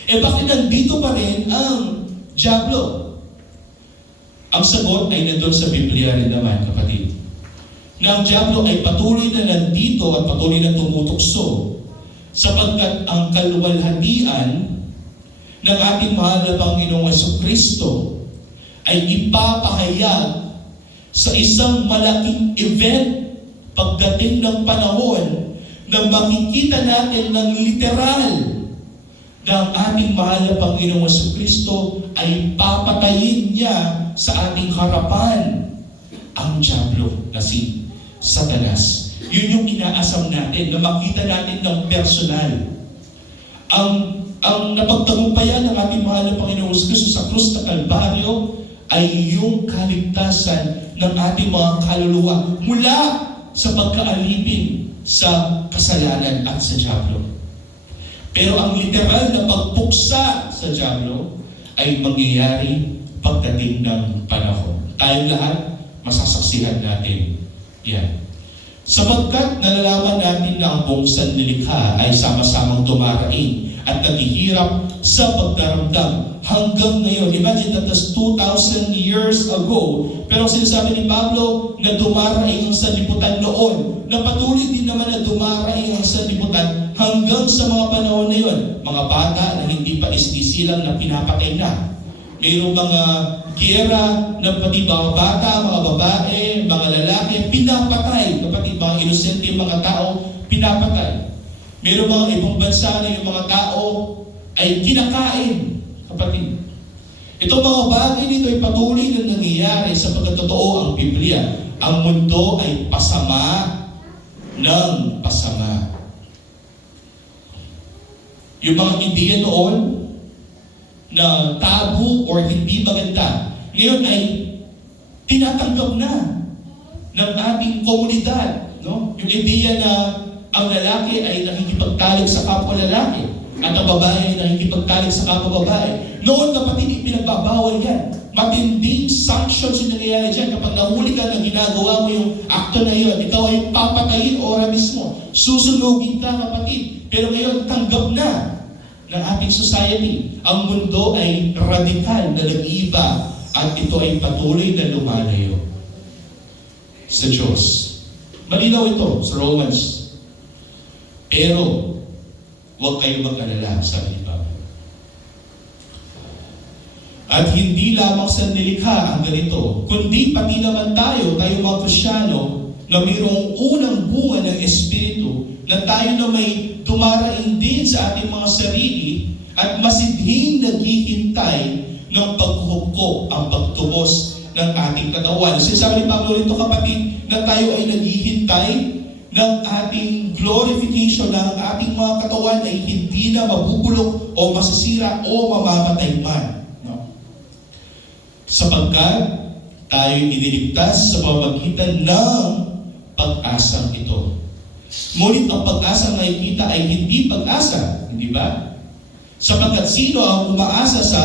Bakit nandito pa rin ang diablo? Ang sagot ay nandun sa Biblia rin naman, kapatid. Na ang diablo ay patuloy na nandito at patuloy na tumutukso sapagkat ang kaluwalhatian ng ating mahal na Panginoong Jesucristo ay ipapahayag sa isang malaking event pagdating ng panahon na makikita natin ng literal na ang ating mahal na Panginoong Jesucristo ay papatayin niya sa ating harapan ang diablo na si Satanas. Yun yung inaasam natin, na makita natin ng personal. Ang napagtagumpayan ng ating mahal na Panginoong Jesucristo sa krus ng Kalbaryo ay yung kaligtasan ng ating mga kaluluwa mula sa pagkaalipin sa kasalanan at sa diablo. Pero ang literal na pagpuksa sa diablo ay mangyayari pagdating ng panahon. Tayong lahat, masasaksihan natin yan. Sapagkat nalalaman natin na ang buong sanlilikha ay sama-samang dumaraing at naghihirap sa pagdaramdam hanggang ngayon. Imagine that was 2,000 years ago. Pero sinasabi ni Pablo na dumaraing ang sanlibutan noon, na patuloy din naman na dumaraing ang sanlibutan hanggang sa mga panahon na yun. Mga bata na hindi pa isisilang na pinapatay na. Mayroong mga giyera na pati mga bata, mga babae, mga lalaki, pinapatay. Kapatid, mga inosente mga tao, pinapatay. Mayroong mga ibang bansa na yung mga tao ay kinakain. Kapatid, itong mga bagay nito ay patuloy na nangyayari sa pagkatotoo ang Biblia. Ang mundo ay pasama ng pasama. Yung mga ideya noon na tabu or hindi maganda, ngayon ay tinatanggap na ng ating komunidad. No? Yung ideya na ang lalaki ay nakikipagtalik sa kapwa lalaki at ang babae ay nakikipagtalik sa kapwa babae. Noon, kapatid, pinagbabawal yan. Matinding sanctions yung nangyayari dyan. Kapag nahuli ka na ginagawa mo yung akto na yun, ikaw ay papatayin ora mismo. Susunugin ka, kapatid. Pero ngayon, tanggap na ng ating society. Ang mundo ay radikal na nag-iba at ito ay patuloy na lumalayo sa Diyos. Malinaw ito sa Romans. Pero, huwag kayo mag-alala, sabi ni Pablo. At hindi lamang sa nilikha ang ganito, kundi pati naman tayo mga Kristyano, na mayroong unang bunga ng Espiritu, na tayo na may dumaraing din sa ating mga sarili at masidhing naghihintay ng paghuhukop ang pagtubos ng ating katawan. Sinasabi ni Pablo rito, kapatid, na tayo ay naghihintay ng ating glorification, na ang ating mga katawan ay hindi na mabubulok o masisira o mamamatay man. No? Sapagkat tayo iniligtas sa pamamagitan ng pag-asang ito. Ngunit ang pag-asa na nakikita ay hindi pag-asa, hindi ba? Sapagkat sino ang umaasa sa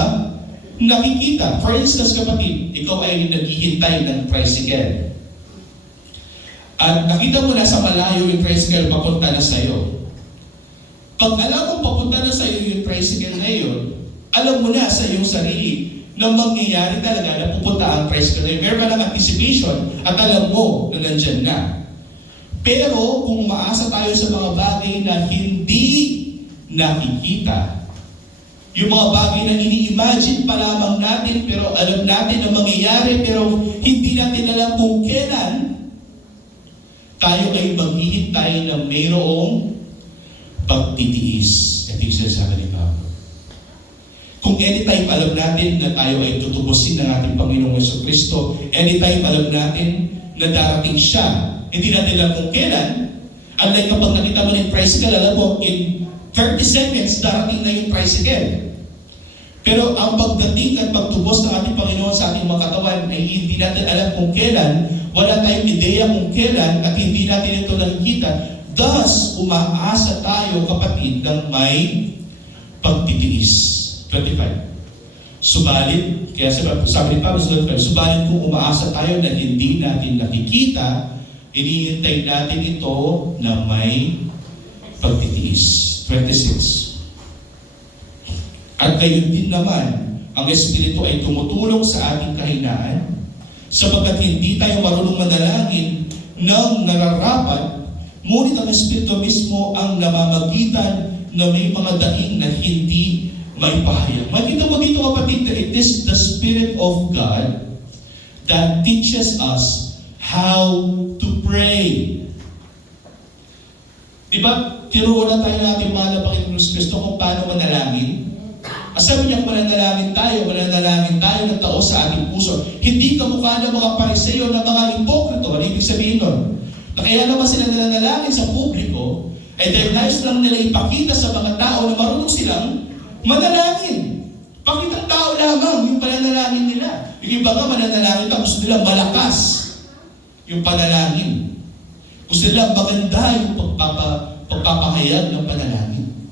nakikita? For instance, kapatid, ikaw ay naghihintay ng tricycle. At nakita mo na sa malayo yung tricycle papunta na sa'yo. Pag alam mo papunta na sa'yo yung tricycle na yun, alam mo na sa iyong sarili na mangyayari talaga na pupunta ang tricycle na yun. Meron ka ng anticipation at alam mo na nandyan na. Pero kung umaasa tayo sa mga bagay na hindi nakikita, yung mga bagay na ini-imagine pa lamang natin, pero alam natin na mangyayari, pero hindi natin alam kung kailan, tayo ay maghihintay na mayroong pagtitiis. Ito yung sinasabi ni Pablo. Kung anytime alam natin na tayo ay tutubusin ng ating Panginoong Jesucristo, anytime alam natin na darating siya, hindi natin alam kung kailan. Unlike kapag nakita mo ng tricycle, alam mo, in 30 seconds, darating na yung tricycle. Pero ang pagdating at pagtubos ng ating Panginoon sa ating mga katawan ay hindi natin alam kung kailan, wala tayong ideya kung kailan, at hindi natin ito nakikita. Thus, umaasa tayo, kapatid, ng may pagtitiis. 25. Subalit, kaya sabi ni Pablo sa 25, subalit kung umaasa tayo na hindi natin nakikita, hinihintay natin ito na may pagtitiis. 26. At gayon din naman, ang Espiritu ay tumutulong sa ating kahinaan, sapagkat hindi tayo marunong manalangin ng nararapat, ngunit ang Espiritu mismo ang namamagitan na may mga daing na hindi maipahayag. Makita mo dito, kapatid, that it is the Spirit of God that teaches us how to pray. Diba, tinuruan na tayo ng ating mahal na Panginoon Kristo kung paano manalangin. Sabi niya, mananalangin tayo ng tao sa ating puso. Hindi kamukha ng mga Pariseo na mga hipokrito. Ano ibig sabihin nun? Na kaya naman sila nananalangin sa publiko, ay dahil nais lang nila ipakita sa mga tao na marunong silang manalangin. Pakitang tao lamang yung pananalangin nila. Yung iba nga mananalangin, tapos nila malakas yung panalangin. Gusto nila maganda yung pagpapahayag ng panalangin.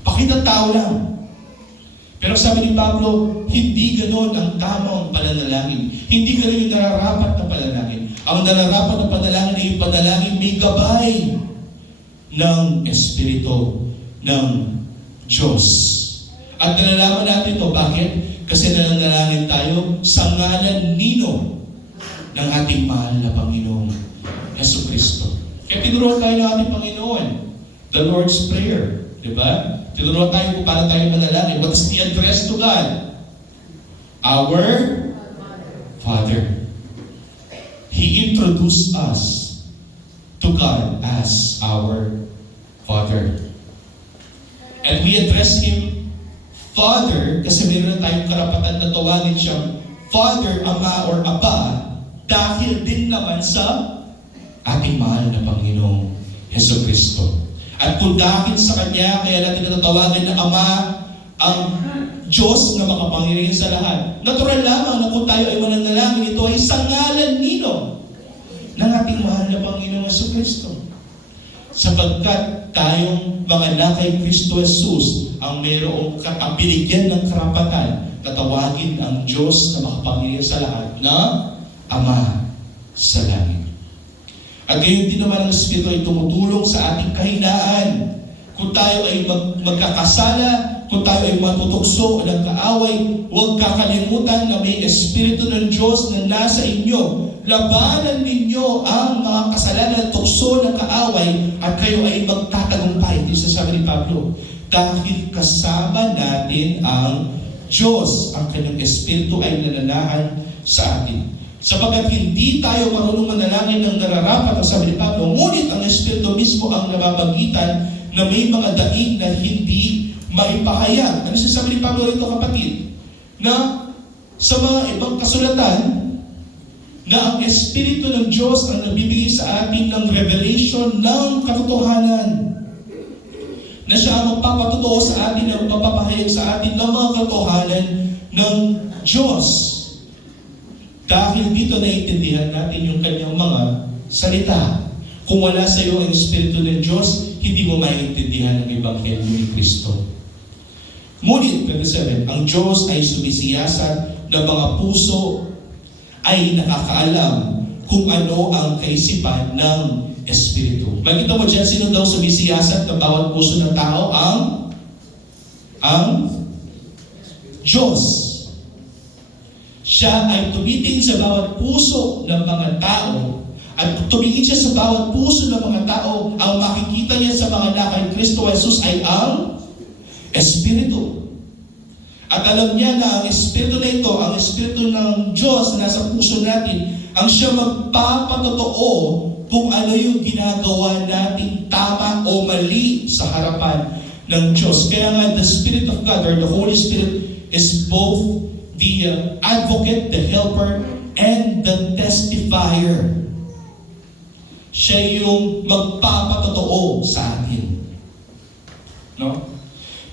Pakitang tao lang. Pero sabi ni Pablo, hindi ganoon ang tamang pananalangin. Hindi ganoon yung nararapat na panalangin. Ang nararapat na panalangin ay yung panalangin may gabay ng Espiritu ng Diyos. At nalalaman natin ito. Bakit? Kasi nananalangin tayo sa ngalan nino ng ating mahal na Panginoong Jesucristo. Kaya tinuruan tayo ng ating Panginoon, the Lord's Prayer. Diba? Tinuruan tayo kung paano tayo manalangin. What is the address to God? Our Father. He introduced us to God as our Father. And we address Him Father kasi meron na tayong karapatan na tawagin siyang Father, Ama, or Aba dahil din naman sa ating mahal na Panginoong Jesucristo. At kung dahil sa Kanya, kaya natin natatawagan na Ama, ang Diyos na makapangyarihan sa lahat. Natural lamang na kung tayo ay mananalangin, ito ay sa ngalan nino ng ating mahal na Panginoong Jesucristo. Sapagkat tayong mga anak kay Kristo Jesus ang mayroong binigyan ng karapatan na tawagin ang Diyos na makapangyarihan sa lahat na Ama sa langit. At gayon din naman ang Espiritu ay tumutulong sa ating kahinaan. Kung tayo ay magkakasala, kung tayo ay matutukso o nagkaaway, huwag kakalimutan na may Espiritu ng Diyos na nasa inyo. Labanan ninyo ang mga kasalanan, tukso ng kaaway, at kayo ay magtatagumpay. Ito yung sasabi ni Pablo. Dahil kasama natin ang Diyos, ang kanyang Espiritu ay nananahan sa atin. Sapagkat hindi tayo marunong manalangin ng nararapat, ang sabi ni Pablo, ngunit ang Espiritu mismo ang nababagitan na may mga daing na hindi maipahayag. Ano sasabi ni Pablo rito, kapatid? Na sa mga ibang kasulatan, na ang Espiritu ng Diyos ang nabibigay sa atin ng revelation ng katotohanan. Na siya ang magpapatotoo sa atin, ang magpapahayag sa atin ng mga katotohanan ng Diyos. Dahil dito naiintindihan natin yung kanyang mga salita. Kung wala sa iyo ang Espiritu ng Diyos, hindi mo maiintindihan ang Ebanghelyo ni Kristo. Ngunit, 27, ang Diyos ay sumisiyasat na mga puso ay nakakaalam kung ano ang kaisipan ng Espiritu. Makita mo dyan, sino daw sumisiyasat ng bawat puso ng tao? Ang Diyos. Siya ay tumitingin sa bawat puso ng mga tao at tumingin siya sa bawat puso ng mga tao, ang makikita niya sa mga na kay Kristo Jesus ay ang Espiritu. At alam niya na ang Espiritu na ito, ang Espiritu ng Diyos na nasa puso natin, ang siya magpapatotoo kung ano yung ginagawa nating tama o mali sa harapan ng Diyos. Kaya nga, the Spirit of God or the Holy Spirit is both the advocate, the helper, and the testifier. Siya yung magpapatotoo sa atin. No?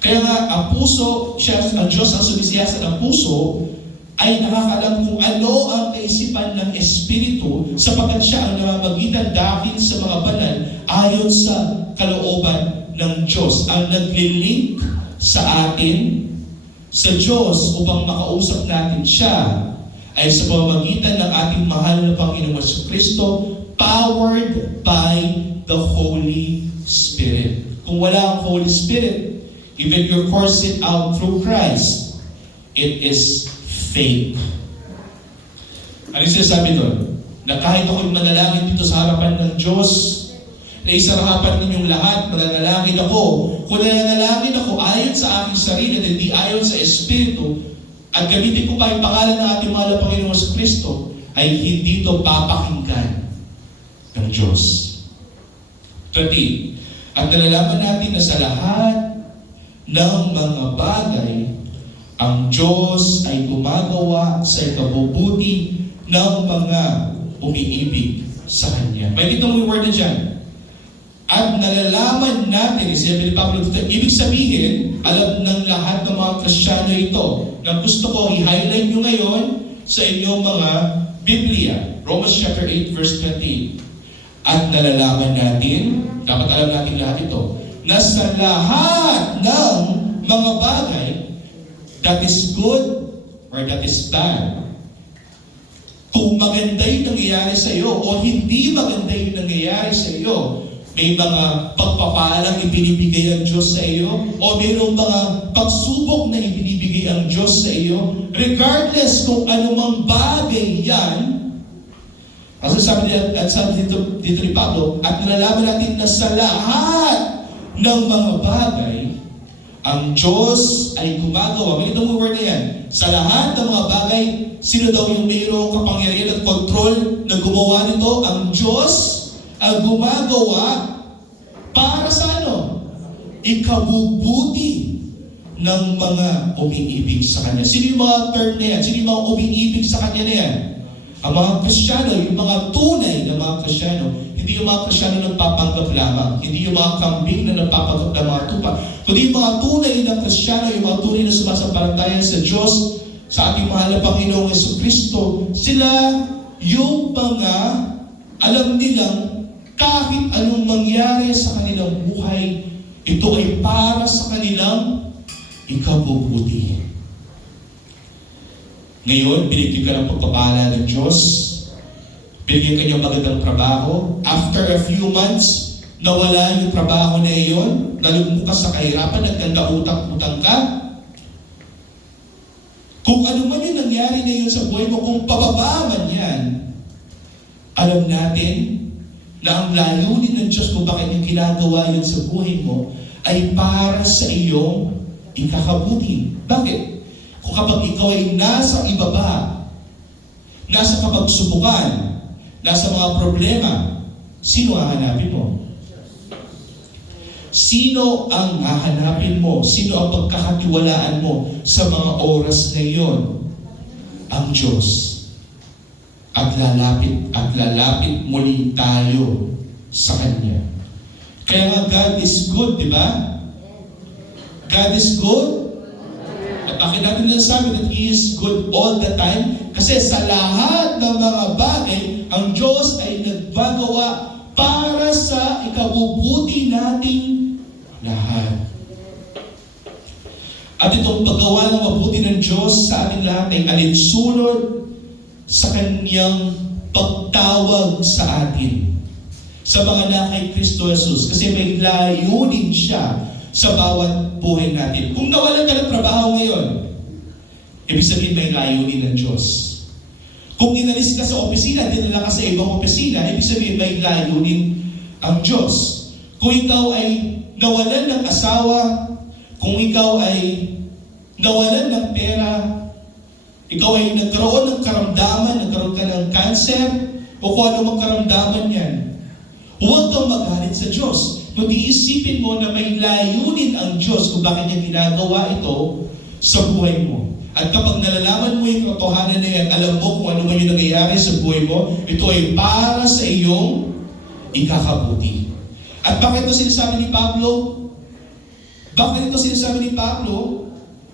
Kaya nga, ang puso, ang Diyos ang sumisiyasat ng puso, ay nakakalam kung ano ang kaisipan ng Espiritu sapagkat siya ang namamagitan dahil sa mga banal ayon sa kalooban ng Diyos. Ang naglilink sa atin, sa Diyos upang makausap natin siya ay sa pamamagitan ng ating mahal na Panginoong Kristo, powered by the Holy Spirit. Kung wala ang Holy Spirit, even you force it out through Christ, it is fake. Ano yung sinasabi doon? Na kahit ako'y manalangin dito sa harapan ng Diyos, na isarapan ninyong lahat, mananalangin ako. Kung nananalangin ako ayon sa aking sarili at hindi ayon sa Espiritu, at gamitin ko pa yung pangalan ng ating mahal na Panginoong Kristo, ay hindi ito papakinggan ng Diyos. 20. At nalalaman natin na sa lahat ng mga bagay, ang Diyos ay gumagawa sa ikabubuti ng mga umiibig sa Kanya. May dito mo yung word na dyan. At nalalaman natin, sabi ni Pablo dito, ibig sabihin, alam ng lahat ng mga Kristiyano ito, na gusto ko i-highlight nyo ngayon sa inyong mga Biblia. Romans chapter 8 verse 28. At nalalaman natin, dapat alam natin lahat ito, na sa lahat ng mga bagay, that is good or that is bad, kung maganda yung nangyayari sa iyo o hindi maganda yung nangyayari sa iyo, may mga pagpapalang ibinibigay ang Diyos sa iyo o mayroong mga pagsubok na ibinibigay ang Diyos sa iyo, regardless kung anumang bagay yan, kasi sabi dito ni Pablo, at nalalaman natin na sa lahat ng mga bagay, ang Diyos ay gumagawa. May itong word na yan. Sa lahat ng mga bagay, sino daw yung mayroong kapangyarihan at control na gumawa nito? Ang Diyos ang gumagawa para sa ano? Ikabubuti ng mga umiibig sa Kanya. Sino yung mga term na yan? Sino yung mga umiibig sa Kanya na yan? Ang mga Kristiyano, yung mga tunay na mga Kristiyano, hindi yung mga Kristiyano nagpapanggap lamang, hindi yung mga kambing na nagpapanggap ng mga tupa, kundi yung mga tunay na Kristiyano, yung mga tunay na sumasampalataya sa Diyos, sa ating mahal na Panginoong Jesucristo, sila yung mga alam nilang kahit anong mangyari sa kanilang buhay, ito ay para sa kanilang ikabubuti. Ngayon, binigyan ka ng pagpapala ng Diyos, binigyan ka niyang magandang trabaho. After a few months, nawala yung trabaho na iyon, nalugmok ka sa kahirapan, nagkanda-utang-utang ka. Kung ano man yung nangyari na yun sa buhay mo, kung pababa man yan, alam natin na ang layunin ng Diyos kung bakit yung ginagawa yun sa buhay mo ay para sa iyong ikakabuti. Bakit? Kung kapag ikaw ay nasa ibaba, nasa kapagsubukan, nasa mga problema, sino ang hahanapin mo? Sino ang hahanapin mo? Sino ang pagkakatiwalaan mo sa mga oras na iyon? Ang Diyos. At lalapit muli tayo sa Kanya. Kaya nga God is good, di ba? God is good. At bakit natin nasabi that He is good all the time? Kasi sa lahat ng mga bagay, ang Diyos ay nagbagawa para sa ikabubuti nating lahat. At itong paggawa ng mabuti ng Diyos sa ating lahat ay alinsunod sa Kanyang pagtawag sa atin. Sa mga na kay Kristo Jesus. Kasi may layunin siya sa bawat buhay natin. Kung nawalan ka ng trabaho ngayon, ibig sabihin may layunin ng Diyos. Kung inalis ka sa opisina, dinala ka sa ibang opisina, ibig sabihin may layunin ang Diyos. Kung ikaw ay nawalan ng asawa, kung ikaw ay nawalan ng pera, ikaw ay nagkaroon ng karamdaman, nagkaroon ka ng cancer, o kung ano mang karamdaman yan, huwag kang magalit sa Diyos. Kundi isipin mo na may layunin ang Diyos kung bakit niya ginagawa ito sa buhay mo. At kapag nalalaman mo yung katotohanan na yan, alam mo kung ano man yung nangyayari sa buhay mo, ito ay para sa iyong ikakabuti. At bakit ito sinasabi ni Pablo? Bakit ito sinasabi ni Pablo?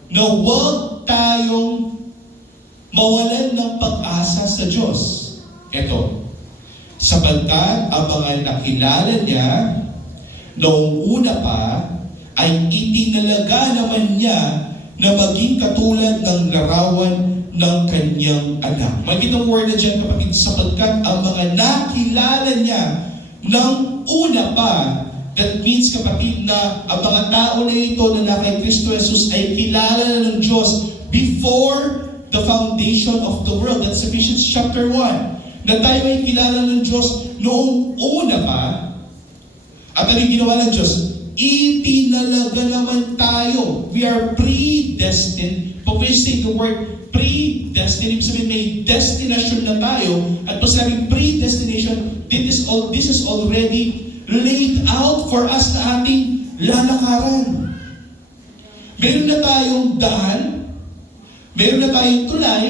Na huwag tayong mawalan ng pag-asa sa Diyos. Ito, sapagkat ang mga nakilala niya noong una pa ay itinalaga naman niya na maging katulad ng larawan ng kanyang anak. Makikita ang word na dyan, kapatid, sapagkat ang mga nakilala niya ng una pa. That means, kapatid, na ang mga tao na ito na kay Kristo Jesus ay kilala na ng Diyos before the foundation of the world. That's Ephesians chapter 1. Na tayo ay kilala ng Diyos noong una pa. At ano yung ginawa ng Diyos? Itinalaga naman tayo. We are predestined. Pag we say the word predestined, ibig sabihin may destination na tayo. At pag sabing predestination, this is already laid out for us na ating lalakaran. Meron na tayong daan, meron na tayong tulay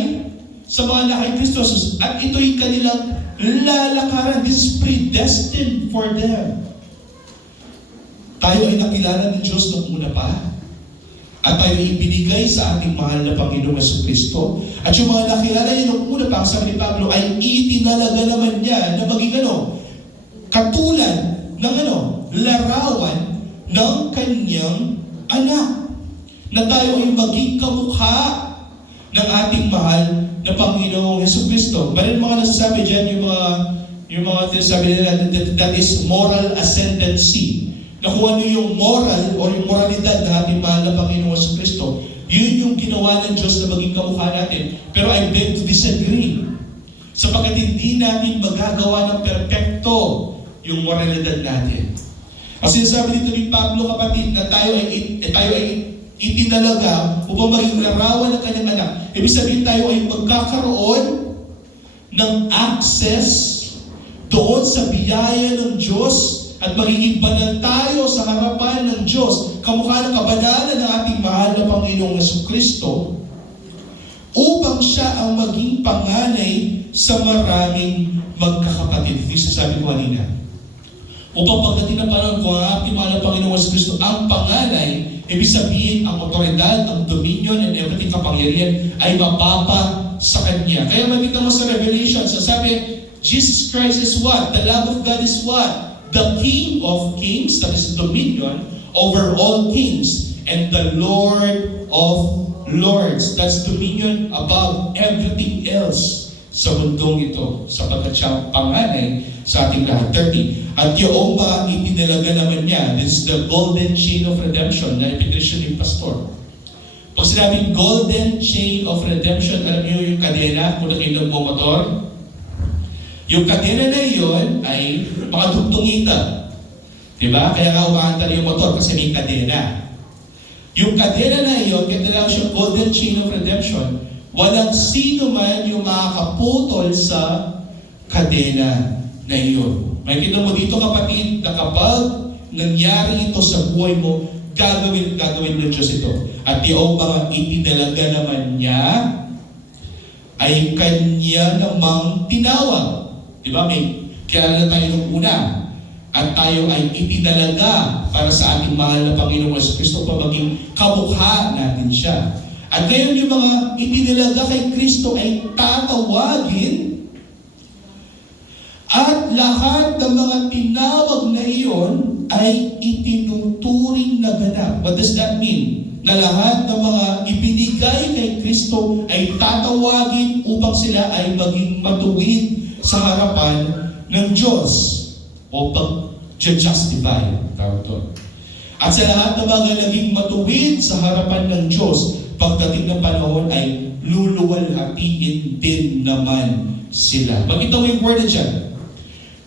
sa mga na kay Kristo Jesus, at ito'y kanilang lalakaran. This is predestined for them. Tayo ay nakilala ng Diyos noong una pa. At tayo ay ibinigay sa ating mahal na Panginoong Jesucristo. At yung mga nakilala niya noong una pa, ang sabi ni Pablo, ay itinalaga naman niya na maging katulad ng larawan ng kanyang anak. Na tayo ay maging kamukha ng ating mahal na Panginoong Jesucristo. Meron mga nasasabi dyan, yung mga sinasabi nila, that is moral ascendancy. Na kung ano yung moral o yung moralidad na ating mahal na Panginoong Jesucristo, yun yung ginawa ng Diyos na maging kamukha natin. Pero I beg to disagree. Sapagkat hindi natin magagawa ng perpekto yung moralidad natin. Ang sinasabi dito ni Pablo, kapatid, na tayo ay itinalaga upang maging larawan ng kanyang anak. Ibig sabihin, tayo ay magkakaroon ng access doon sa biyaya ng Diyos at magiging banal tayo sa harapan ng Diyos, kamukha ng kabanalan ng ating mahal na Panginoong Jesucristo, upang siya ang maging panganay sa maraming magkakapatid. Ito yung sasabi ko kanina. Upang pagdating ng panahon kung ang ating mahal na Panginoong Jesucristo ang panganay, ibig sabihin ang otoridad, ang dominion, and everything kapangyarihan ay mapapa sa Kanya. Kaya makita mo sa Revelation, sasabi, Jesus Christ is what? The Lamb of God is what? The King of Kings, that is dominion over all kings, and the Lord of Lords, that's dominion above everything else sa mundong ito, sapagkat siya panganay sa ating lahat. 30. At yung ba itinalaga naman niya, this is the golden chain of redemption na ipinresyon ni Pastor. Pag sinabing golden chain of redemption, alam niyo yung kadena kung na kayo nagmumotor? Yung kadena na yun ay makadugtungita. Diba? Kaya nga umaandar yung motor kasi may kadena. Yung kadena na yun, kaya tinawag siya golden chain of redemption. Walang sino man yung makakaputol sa kadena na yun. Makikita mo dito, kapatid, na kapag nangyari ito sa buhay mo, gagawin ng Diyos ito. At yung mga itinalaga naman niya ay Kanya namang tinawag. Diba? May kilala tayo nung una. At tayo ay itinalaga para sa ating mahal na Panginoong Jesucristo pa maging kamukha natin siya. At ngayon yung mga itinalaga kay Kristo ay tatawagin, at lahat ng mga tinawag na iyon ay itinuturing na ganap. What does that mean? Na lahat ng mga ibinigay kay Kristo ay tatawagin upang sila ay maging matuwid sa harapan ng Diyos o pag-justify. At sa lahat ng mga naging matuwid sa harapan ng Diyos, pagdating ng panahon ay luluwalhatiin din naman sila. Makita mo yung word na dyan.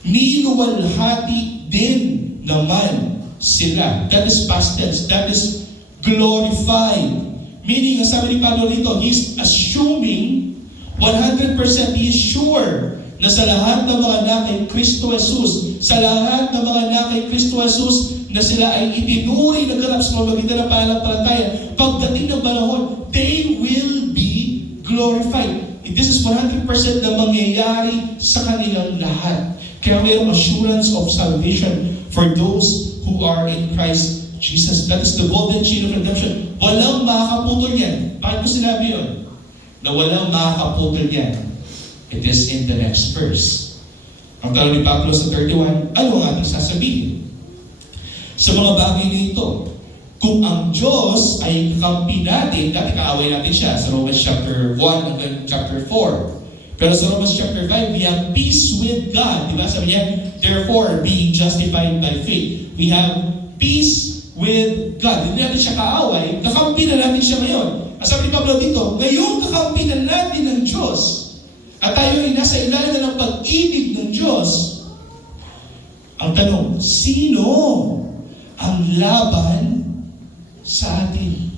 Niluwalhati din naman sila. That is past tense. That is glorified. Meaning, ang sabi ni Pablo dito, he's assuming 100%, he is sure na sa lahat ng mga anak kay Kristo Jesus, sa lahat ng mga anak kay Kristo Jesus, na sila ay itinuri na ganap sa pamamagitan ng pananampalataya, pagdating ng panahon, they will be glorified. This is 100% na mangyayari sa kanilang lahat. Kaya mayroong assurance of salvation for those who are in Christ Jesus. That is the golden chain of redemption. Walang makakaputol yan. Bakit ko sinabi yun? Na walang makakaputol yan. It is in the next verse. Ang tanong ni Pablo sa 31, ano ang ating sasabihin? Sa mga bagay na ito, kung ang Diyos ay kakampi natin, dati kaaway natin siya sa Romans chapter 1 hanggang chapter 4. Pero sa Romans chapter 5, we have peace with God. Diba? Sabi niya, therefore, being justified by faith. We have peace with God. Hindi natin siya kaaway, kakampi na natin siya ngayon. Ang sabi ni Pablo dito, ngayon kakampi na natin ng Diyos. At tayo ay nasa ilalim ng pag-ibig ng Diyos. Ang tanong, sino ang laban sa atin?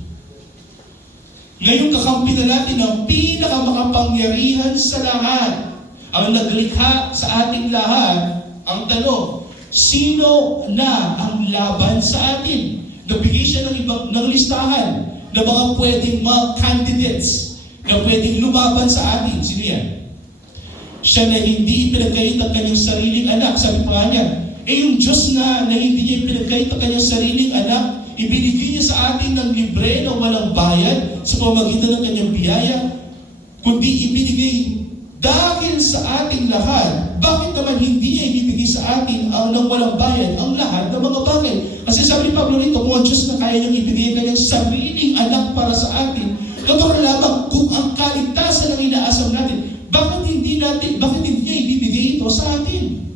Ngayon kakampi na natin ang pinakamakapangyarihan sa lahat, ang naglikha sa ating lahat. Ang tanong, sino na ang laban sa atin? Nabigay siya ng listahan ng mga pwedeng mga candidates na pwedeng lumaban sa atin. Sino yan? Siya na hindi ipinagkait ang kanyang sariling anak. Sabi pa niya, yung Diyos na hindi niya ipinagkait ang kanyang sariling anak, ibinigay niya sa atin ng libre na walang bayad sa pamamagitan ng kanyang biyaya, kundi ibinigay dahil sa ating lahat. Bakit naman hindi niya ibibigay sa atin ng walang bayad ang lahat ng mga bagay? Kasi sabi ni Pablo rito, kung ang Diyos na kaya niyang ibigay ang kanyang sariling anak para sa atin, natural lamang kung ang kaligtasan ang inaasam natin, bakit hindi niya ibibigay ito sa atin?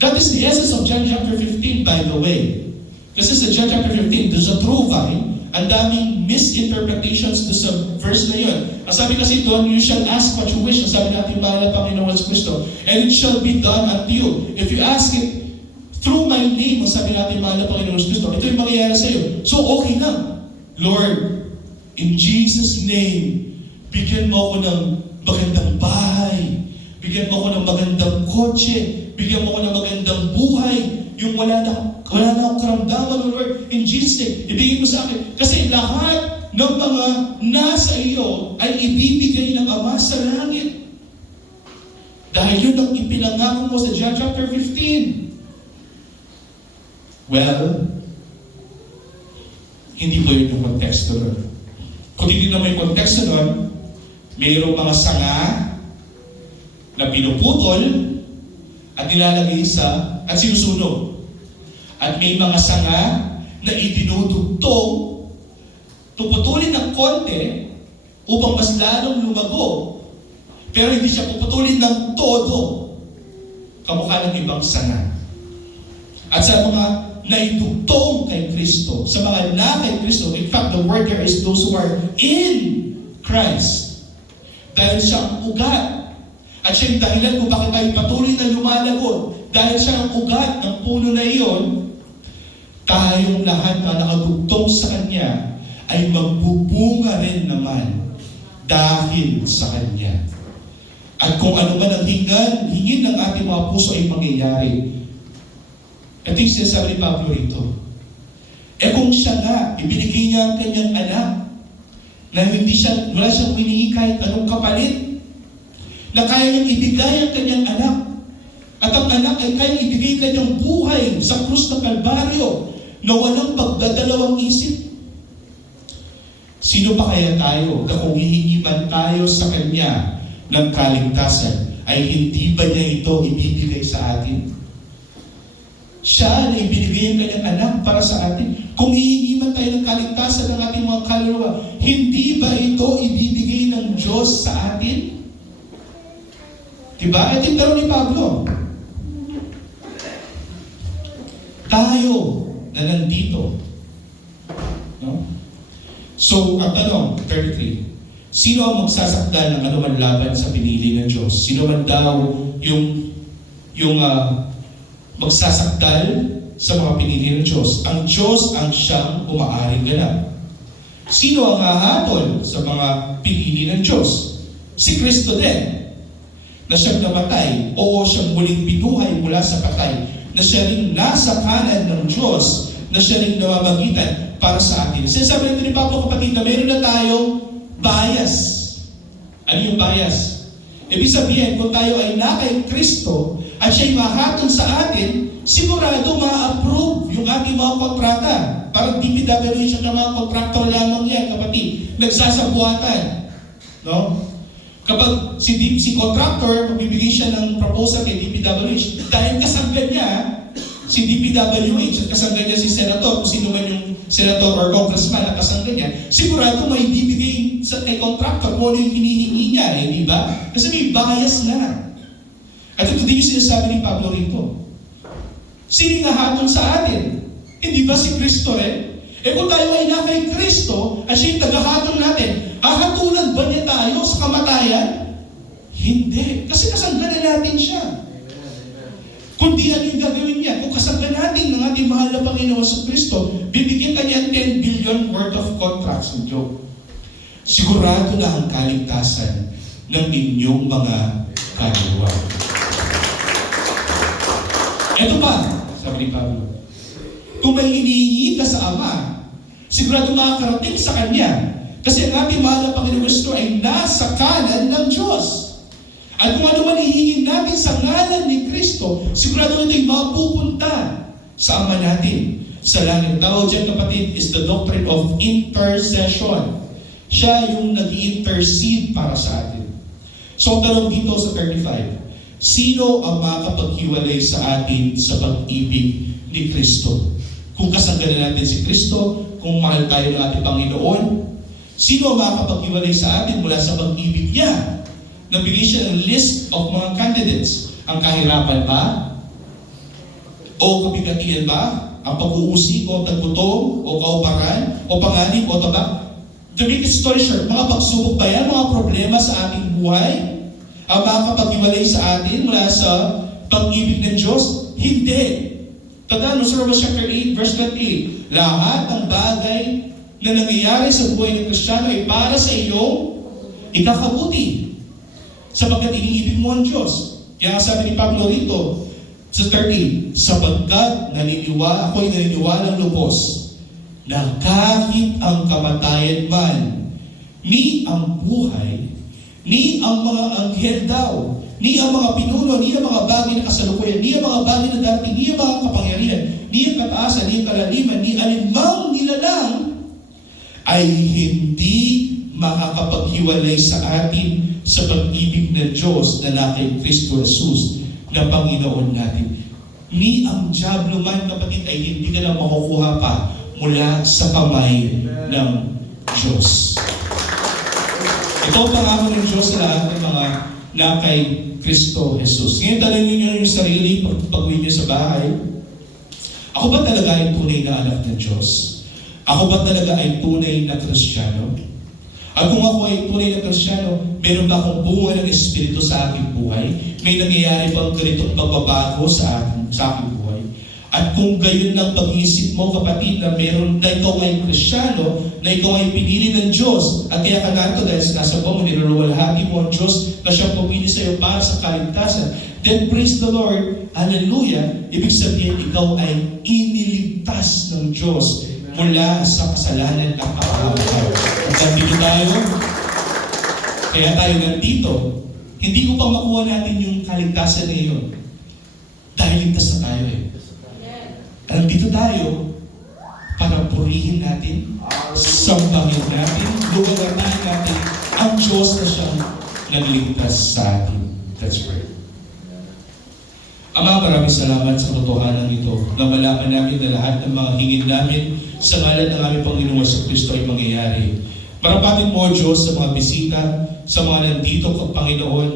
That is the essence of John chapter 15, by the way. Kasi sa John chapter 15, there's a true vine. Ang daming misinterpretations sa verse na yun. Ang sabi kasi doon, you shall ask what you wish. Ang sabi natin, mahal na Panginoon Jesus Kristo, and it shall be done unto you. If you ask it through my name, ang sabi natin, mahal na Panginoon Jesus Kristo, ito yung mangyayari sa iyo. So okay lang. Lord, in Jesus' name, bigyan mo ako ng magandang bahay. Bigyan mo ako ng magandang kotse. Bigyan mo ako ng magandang buhay. Yung wala na akong karamdaman, Lord. In Jesus' name, ibigay mo sa akin. Kasi lahat ng mga nasa iyo ay ibibigay ng Ama sa langit. Dahil yun ang ipinangako mo sa John chapter 15. Well, hindi po yun yung konteksto nun. Kung hindi naman yung konteksto nun, mayroong mga sanga na pinuputol at nilalagay at sinusunog. At may mga sanga na idinudugtong, tuputulin ng konti upang mas lalong lumago. Pero hindi siya puputulin ng todo, kamukha ng ibang sanga. At sa mga naidugtong kay Kristo, sa mga na kay Kristo, in fact, the word there is those who are in Christ. Dahil siya ang ugat. At siya yung dahilan kung bakit tayo patuloy na lumalagon. Dahil siya ang ugat ng puno na iyon, tayong lahat na nakadugtong sa Kanya ay magbubunga rin naman dahil sa Kanya. At kung ano man ang hingin ng ating mga puso ay mangyayari. Ito yung sinasabi ni Pablo rito. Kung siya nga, ibinigay niya ang kanyang anak, na wala siyang hiningi kahit anong kapalit, na kaya niyang ibigay ang kanyang anak, at ang anak ay kaya ibigay kanyang buhay sa krus ng Kalbaryo, na walang pagdadalawang isip. Sino pa kaya tayo na kung hihingi man tayo sa Kanya ng kaligtasan, ay hindi ba niya ito ibibigay sa atin? Siya na ibinigay ang kanyang anak para sa atin. Kung hihingi man tayo ng kaligtasan ng ating mga kaluluwa, hindi ba ito ibibigay ng Diyos sa atin? Diba? Ito yung tanong ni Pablo. Tayo na nandito, no? So, ang tanong, 33, sino ang magsasakdal ng anuman laban sa pinili ng Diyos? Sino man daw yung magsasakdal sa mga pinili ng Diyos? Ang Diyos ang siyang umaaring ganap. Sino ang hahatol sa mga pinili ng Diyos? Si Kristo din, na siyang namatay o siyang muling binuhay mula sa patay, na siya rin nasa kanan ng Diyos, na siya rin namamagitan para sa atin. Sinasabi natin ni Pablo, kapatid, na meron na tayong bias. Ano yung bias? Ibig sabihin, kung tayo ay na kay Kristo at siya'y mahatol sa atin, sigurado ma-approve yung ating mga kontrata. Parang DPWH siya ng mga kontraktor lamang yan, kapatid. Nagsasabuatan. No? Kapag si contractor, magbibigay siya ng proposal kay DPWH, dahil kasanggan niya, si DPWH at kasanggan niya si senator, kung sino man yung senator or congressman na kasanggan niya, sigurado may bibigay kay contractor kung ano yung hinihingi niya, di ba? Kasi may bias na. At ito din yung sinasabi ni Pablo rito. Sino nga hatol sa atin? Hindi ba si Kristo rin? Kung tayo ay na kay Kristo at siya yung tagahatol natin, hahatulan ba niya tayo sa kamatayan? Hindi. Kasi kasanggan na natin siya. Kundi ano yung gagawin niya? Kung kasanggan natin ng ating mahal na Panginoon sa Kristo, bibigyan kanya 10 billion worth of contracts ng Job. Sigurado na ang kaligtasan ng inyong mga kaluluwa. Ito pa, sabi ni Pablo, kung may hinihingi ka sa Ama, sigurado makakarating sa Kanya. Kasi ang ating mahal na Panginoon Kristo ay nasa kanan ng Diyos. At kung ano man hihingin natin sa ngalan ni Kristo, sigurado ito'y mapupunta sa Ama natin sa langit. Tawag dyan, kapatid, is the doctrine of intercession. Siya yung nag-intercede para sa atin. So, tanong dito sa 35, sino ang makakapaghiwalay sa atin sa pag-ibig ni Kristo? Kung kasangganan natin si Kristo, kung mahal tayo ng ating Panginoon, sino ang makakapaghiwalay sa atin mula sa pag-ibig niya? Nabigay siya ng list of mga candidates. Ang kahirapan ba? O kabigatian ba? Ang pag-uusig o taggutom o kauparan o panganib o tabak? To make it story short, mga pagsubok ba yan? Mga problema sa ating buhay? Ang makakapaghiwalay sa atin mula sa pag-ibig ng Diyos? Hindi. Tandaan mo sa Romans chapter 8, verse 28, lahat ng bagay na nangyayari sa buhay ng Kristiyano ay para sa iyong ikakabuti. Sapagkat iniibig mo ang Diyos. Kaya sabi ni Pablo rito, sa 13, sapagkat ako'y naniniwalang lubos na kahit ang kamatayan man, ni ang buhay, ni ang mga anghel daw, ni ang mga pinuno, ni ang mga bagay na kasalukuyan, ni ang mga bagay na darating, ni ang mga kapangyarihan, ni ang kataasan, ni ang kalaliman, ni alinmang nilalang, ay hindi makakapaghiwalay sa atin sa pag-ibig ng Diyos na na kay Kristo Jesus na Panginoon natin. Ni ang diablo man, kapatid, ay hindi ka na makukuha pa mula sa kamay ng Diyos. Ito ang pangako ng Diyos sa lahat ng mga na kay Kristo Jesus. Ngayon, talangin niyo yung sarili pag-uwi niyo sa bahay. Ako ba talaga ay tunay na anak ng Diyos? Ako ba talaga ay tunay na Kristiyano? At kung ako ay tunay na Kristiyano, meron ba akong bunga ng Espiritu sa aking buhay? May nangyayari bang ganitong pagbabago sa aking buhay? At kung gayon ng pag-iisip mo, kapatid, na meron na ikaw ay Kristiyano, na ikaw ay pinili ng Diyos, at kaya ka narito dahil sinasabaw mo, niluluwalhati mo ang Diyos na siyang pumili sa iyo para sa kaligtasan, then praise the Lord, hallelujah, ibig sabihin ikaw ay iniligtas ng Diyos mula sa kasalanan at kapahamakan. At nandito tayo, kaya tayo nandito, hindi ko pa makuha natin yung kaligtasan na yun. Dahil ligtas na tayo eh. Nandito tayo para purihin natin, sambahin natin, luwalhatihin natin ang Diyos na siyang nagligtas sa atin. Let's pray. Ama, maraming salamat sa katotohanan ito na malaman namin na lahat ng mga hingin namin sa ngalan ng aming Panginoon sa Kristo ay mangyayari. Marapatin mo, Diyos, sa mga bisita, sa mga nandito, Panginoon,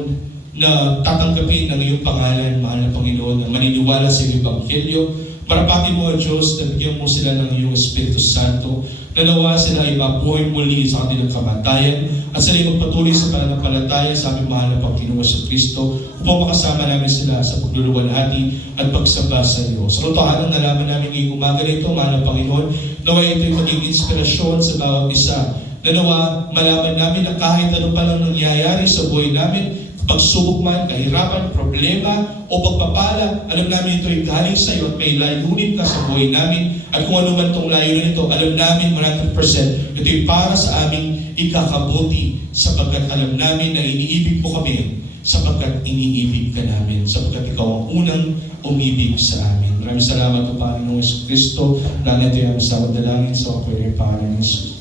na tatanggapin ng iyong pangalan, mahal na Panginoon, na maniniwala sa iyong Ebanghelyo, Parapatin mo, O Diyos, na bigyan mo sila ng iyong Espiritu Santo, na nawa sila ay mabuhay muli sa kanilang kamatayan, at sila ay magpatuloy sa pananampalataya sa aming mahal na Panginoon sa Kristo, upang makasama namin sila sa pagluluwalhati at pagsamba sa iyo. Sa totohanan, nalaman namin ngayong umaga na ito, mahal na Panginoon, nawa ito'y maging inspirasyon sa bawat isa, na nawa malaman namin na kahit ano pa lang nangyayari sa buhay namin, pagsubok man, kahirapan, problema, o pagpapala, alam namin ito ay galing sa iyo at may layunin ka sa buhay namin. At kung ano man itong layunin ito, alam namin 100% ito ay para sa aming ikakabuti, sapagkat alam namin na iniibig mo kami, sapagkat iniibig ka namin, sapagkat ikaw ang unang umibig sa amin. Maraming salamat po, Panginoong Kristo, na ito ay ang sa dalangin sa Panginoong Yesus.